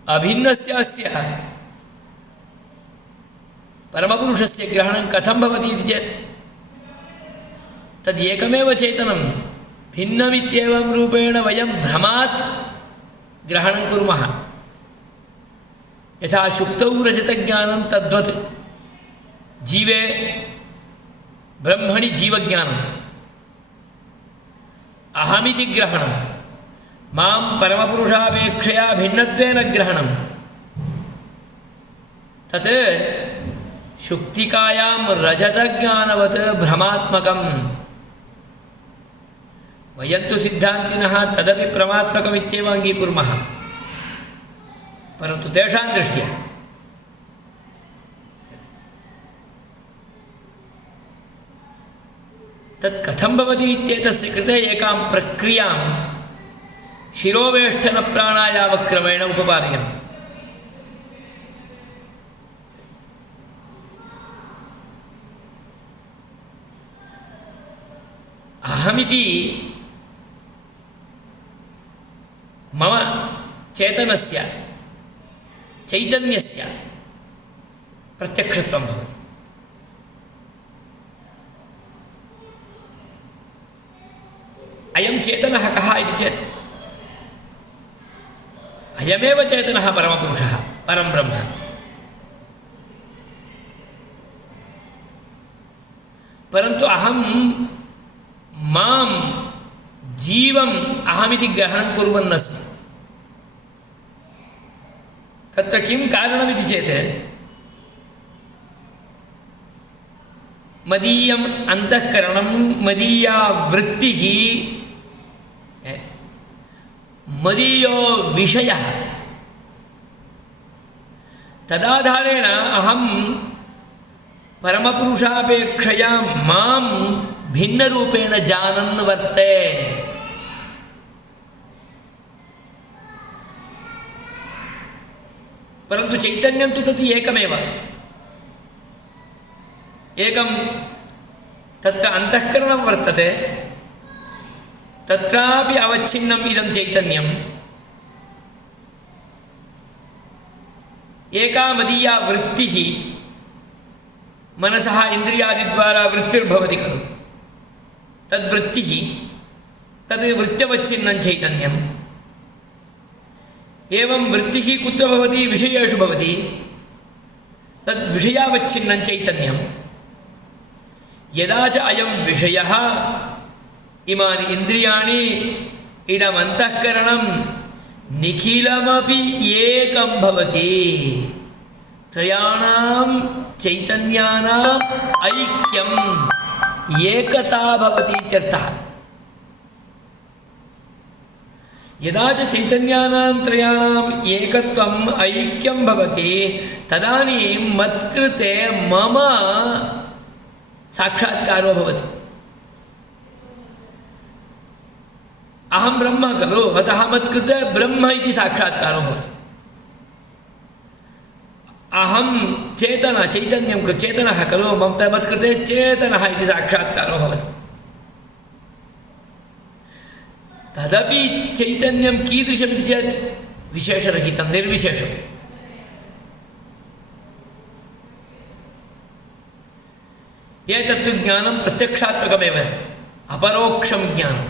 अभिन्नस्य अस्य परमपुरुषस्य ग्रहणं कथं भवति इति चेत् तदेकमेव चेतनं भिन्नमित्येवं रूपेण वयं भ्रमात् ग्रहणं कुर्मः। यथा शुक्तौ रजतज्ञानं तद्वत् जीवे ब्रह्मणि जीवज्ञानम्। अहमिति ग्रहणं मां परमपुरुषापेक्षया भिन्नत्वेन ग्रहणं तत् शुक्तिकायां रजतज्ञानवत् भ्रमात्मकम्। वयं तु सिद्धान्तिनः तदपि प्रमात्मकमित्येव अङ्गीकुर्मः, परन्तु तेषां दृष्ट्या तत् कथं भवति इत्येतस्य कृते एकां प्रक्रियां शिरोवेष्टनप्राणायामक्रमेण उपपादयन्ति। अहमिति मम चेतनस्य चैतन्यस्य प्रत्यक्षत्वं भवति। अयं चेतनः कः इति चेत् अयमेव चेतनः परमपुरुषः परं ब्रह्म। परन्तु अहं मां जीवम् अहमिति ग्रहणं कुर्वन्नस्मि। तत्र किं कारणमिति चेत् मदीयम् अन्तःकरणं मदीया वृत्तिः मदीयो विषयः तदाधारेण अहं परमपुरुषापेक्षया मां भिन्नरूपेण जानन् वर्ते। परन्तु चैतन्यं तु तत् एकमेव। एकं तत्र अन्तःकरणं वर्तते, तत्रापि अवच्छिन्नम् इदं चैतन्यम्। एका मदीया वृत्तिः मनसः इन्द्रियादिद्वारा वृत्तिर्भवति खलु, तद्वृत्तिः तद् वृत्त्यवच्छिन्नं चैतन्यम्। एवं वृत्तिः कुत्र भवति? विषयेषु भवति, तद्विषयावच्छिन्नं चैतन्यम्। यदा च अयं विषयः इमानि इन्द्रियाणि इदम् अन्तःकरणं निखिलमपि एकं भवति। त्रयाणां चैतन्यानाम् ऐक्यम् एकता भवति इत्यर्थः। यदा च चैतन्यानां त्रयाणाम् एकत्वम् ऐक्यं भवति तदानीं मत्कृते मम साक्षात्कारो भवति। अहं ब्रह्म खलु, अतः मत्कृते ब्रह्म इति साक्षात्कारो भवति। अहं चेतना चैतन्यं चेतनः खलु, मत्कृते चेतनः इति साक्षात्कारो भवति। तदपि चैतन्यं कीदृशमिति चेत् विशेषरहितं निर्विशेषम्। एतत्तु ज्ञानं प्रत्यक्षात्मकमेव, अपरोक्षं ज्ञानम्।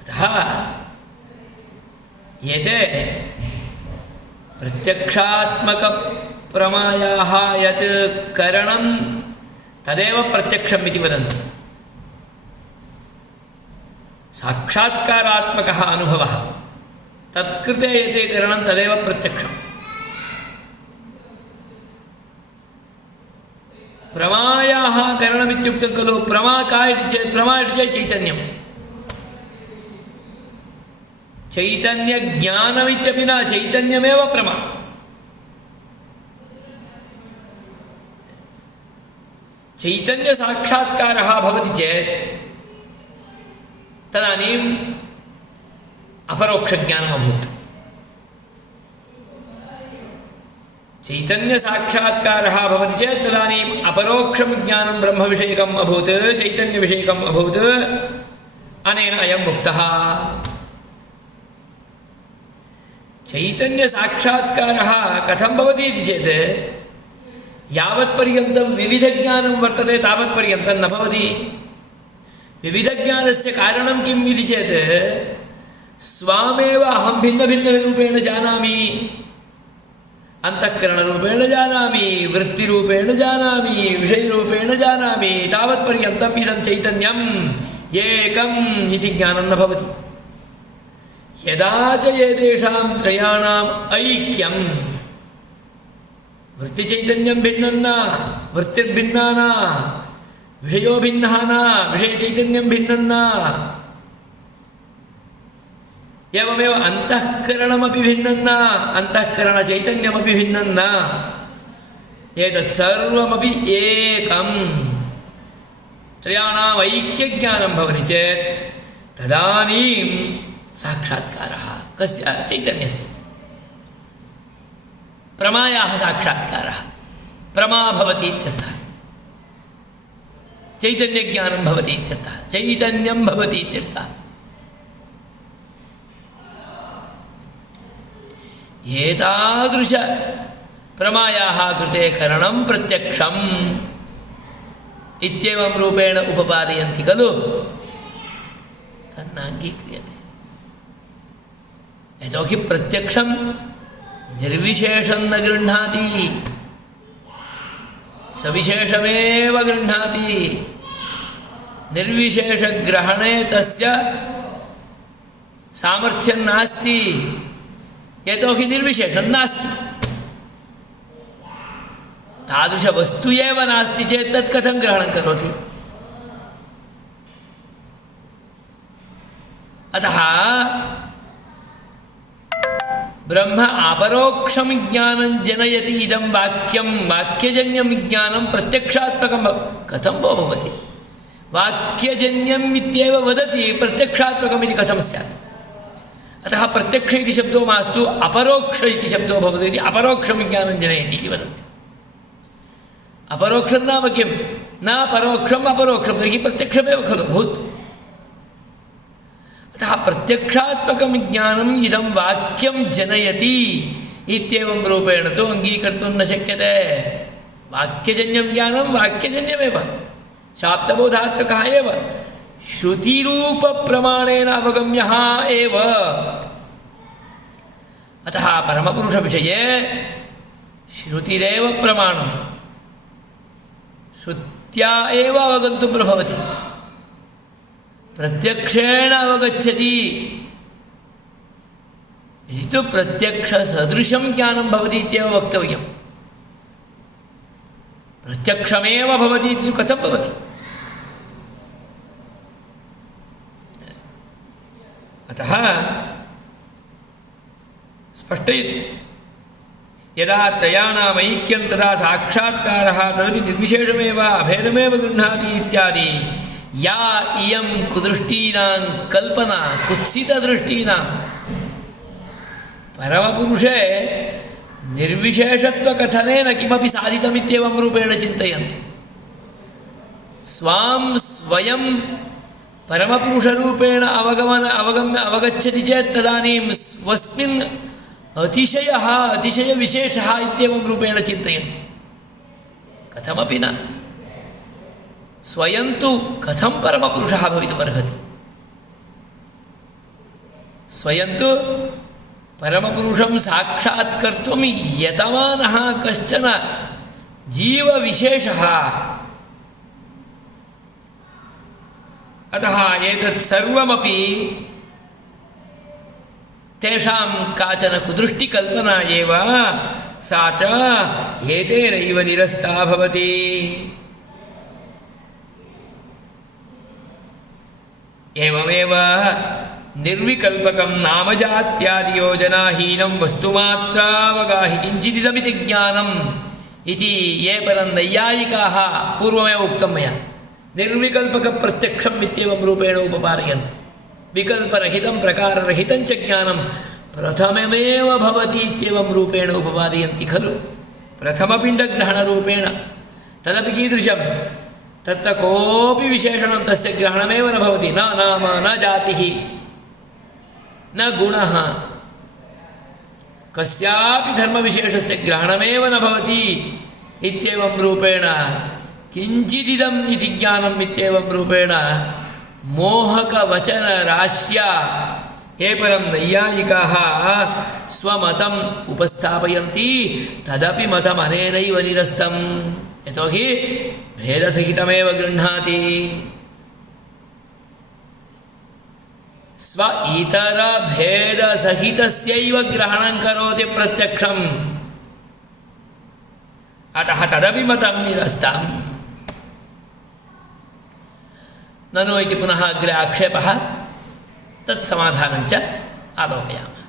अतः एते प्रत्यक्षात्मकप्रमायाः यत् करणं तदेव प्रत्यक्षम् इति वदन्ति। साक्षात्कारात्मकः अनुभवः तत्कृते यते करणं तदेव प्रत्यक्षम्। प्रमायाः करणमित्युक्तं खलु, प्रमा का इति चेत् प्रमा इति चेत् चैतन्यं। चैतन्यज्ञानमित्यपि न, चैतन्यमेव प्रमा। चैतन्यसाक्षात्कारः भवति चेत् तदानीम् अपरोक्षज्ञानम् अभूत्। चैतन्यसाक्षात्कारः भवति चेत् तदानीम् अपरोक्षं ज्ञानं ब्रह्मविषयकम् अभूत्, चैतन्यविषयकम् अभूत्। अनेन अयं मुक्तः। चैतन्यसाक्षात्कारः कथं भवति इति चेत् यावत्पर्यन्तं विविधज्ञानं वर्तते तावत्पर्यन्तं न भवति। विविधज्ञानस्य कारणं किम् इति चेत् स्वामेव अहं भिन्नभिन्नरूपेण जानामि, अंतःकरणरूपेण जानामि, वृत्तिरूपेण जानामि, विषयरूपेण जानामि, तावत्पर्यन्तम् इदं चैतन्यम् एकम् इति ज्ञानं न भवति। यदा च एतेषां त्रयाणाम् ऐक्यं, वृत्तिचैतन्यं भिन्नं न, वृत्तिर्भिन्ना न, विषयो भिन्नः न, विषयचैतन्यं भिन्नं न, एवमेव अंतःकरणमपि भिन्नं न, अंतःकरणचैतन्यमपि भिन्नं न, एतत् सर्वमपि एकम्। त्रयाणाम् ऐक्यज्ञानं भवति चेत् तदानीं साक्षात्कारः कस्य? चैतन्यस्य। प्रमायाः साक्षात्कारः, प्रमा भवति इत्यर्थः। चैतन्यज्ञानं भवति इत्यर्थः, चैतन्यं भवति इत्यर्थः। एतादृश प्रमायाः कृते करणं प्रत्यक्षम् इत्येवं रूपेण उपपादयन्ति खलु, तन्नाङ्गीक्रियते। यतोहि प्रत्यक्षं निर्विशेषं न गृह्णाति, सविशेषमेव गृह्णाति। निर्विशेषग्रहणे तस्य सामर्थ्यं नास्ति, यतोहि निर्विशेषं नास्ति। तादृशवस्तु एव नास्ति चेत् तत् कथं ग्रहणं करोति? अतः ब्रह्म अपरोक्षं ज्ञानं जनयति इदं वाक्यं, वाक्यजन्यं ज्ञानं प्रत्यक्षात्मकं कथं भवति? वाक्यजन्यम् इत्येव वदति, प्रत्यक्षात्मकम् इति कथं स्यात्? अतः प्रत्यक्ष इति शब्दो मास्तु, अपरोक्ष इति शब्दो भवति इति अपरोक्षं ज्ञानं जनयति इति वदन्ति। अपरोक्षं नाम किं? न परोक्षम् अपरोक्षं, तर्हि प्रत्यक्षमेव खलु भूत्। अतः प्रत्यक्षात्मकं ज्ञानम् इदं वाक्यं जनयति इत्येवं रूपेण तु अङ्गीकर्तुं न शक्यते। वाक्यजन्यं ज्ञानं वाक्यजन्यमेव, शाब्दबोधात्मकः एव, श्रुतिरूपप्रमाणेन अवगम्यः एव। अतः परमपुरुषविषये श्रुतिरेव प्रमाणं, श्रुत्या एव अवगन्तुं प्रभवति, प्रत्यक्षेण अवगच्छति इति तु प्रत्यक्षसदृशं ज्ञानं भवति इत्येव वक्तव्यं। प्रत्यक्षमेव भवति इति तु कथं भवति? अतः स्पष्टयति, यदा त्रयाणाम् ऐक्यं तदा साक्षात्कारः तदपि निर्विशेषमेव अभेदमेव गृह्णाति इत्यादि या इयं कुदृष्टीनां कल्पना, कुत्सितदृष्टीनां परमपुरुषे निर्विशेषत्वकथनेन किमपि साधितमित्येवं रूपेण चिन्तयन्ति। स्वां स्वयं परमपुरुषरूपेण अवगच्छति चेत् तदानीं स्वस्मिन् अतिशयः अतिशयविशेषः इत्येवं रूपेण चिन्तयन्ति। कथमपि न, स्वयं तु कथं परमपुरुषः भवितुमर्हति? स्वयं तु परमपुरुषं साक्षात्कर्तुं यतमानः कश्चन जीवविशेषः। अतः एतत् सर्वमपि तेषां काचन कुदृष्टिकल्पना एव, सा च एतेनैव निरस्ता भवति। एवमेव निर्विकल्पकं नामजात्यादियोजनाहीनं वस्तुमात्रावगाहि किञ्चिदिदमिति ज्ञानं इति ये परं नैयायिकाः पूर्वमेव उक्तं मया निर्विकल्पकप्रत्यक्षम् इत्येवं रूपेण उपपादयन्ति। विकल्परहितं प्रकाररहितं च ज्ञानं प्रथममेव भवति इत्येवं रूपेण उपपादयन्ति खलु प्रथमपिण्डग्रहणरूपेण। तदपि कीदृशं तत्र कोऽपि विशेषणं तस्य ग्रहणमेव न भवति, न नाम न जातिः न गुणः, कस्यापि धर्मविशेषस्य ग्रहणमेव न भवति इत्येवं रूपेण किञ्चिदिदम् इति ज्ञानम् इत्येवं रूपेण मोहकवचनराश्या ये परं नैयायिकाः स्वमतम् उपस्थापयन्ति तदपि मतमनेनैव निरस्तं। यतोहि भेदसहितमेव गृह्णाति। स्व इतरभेदसहितस्यैव ग्रहणं करोति प्रत्यक्षम्, अतः तदपि मतं निरस्तम्। ननु इति पुनः अग्रे आक्षेपः, तत्समाधानं च आलोकयामः।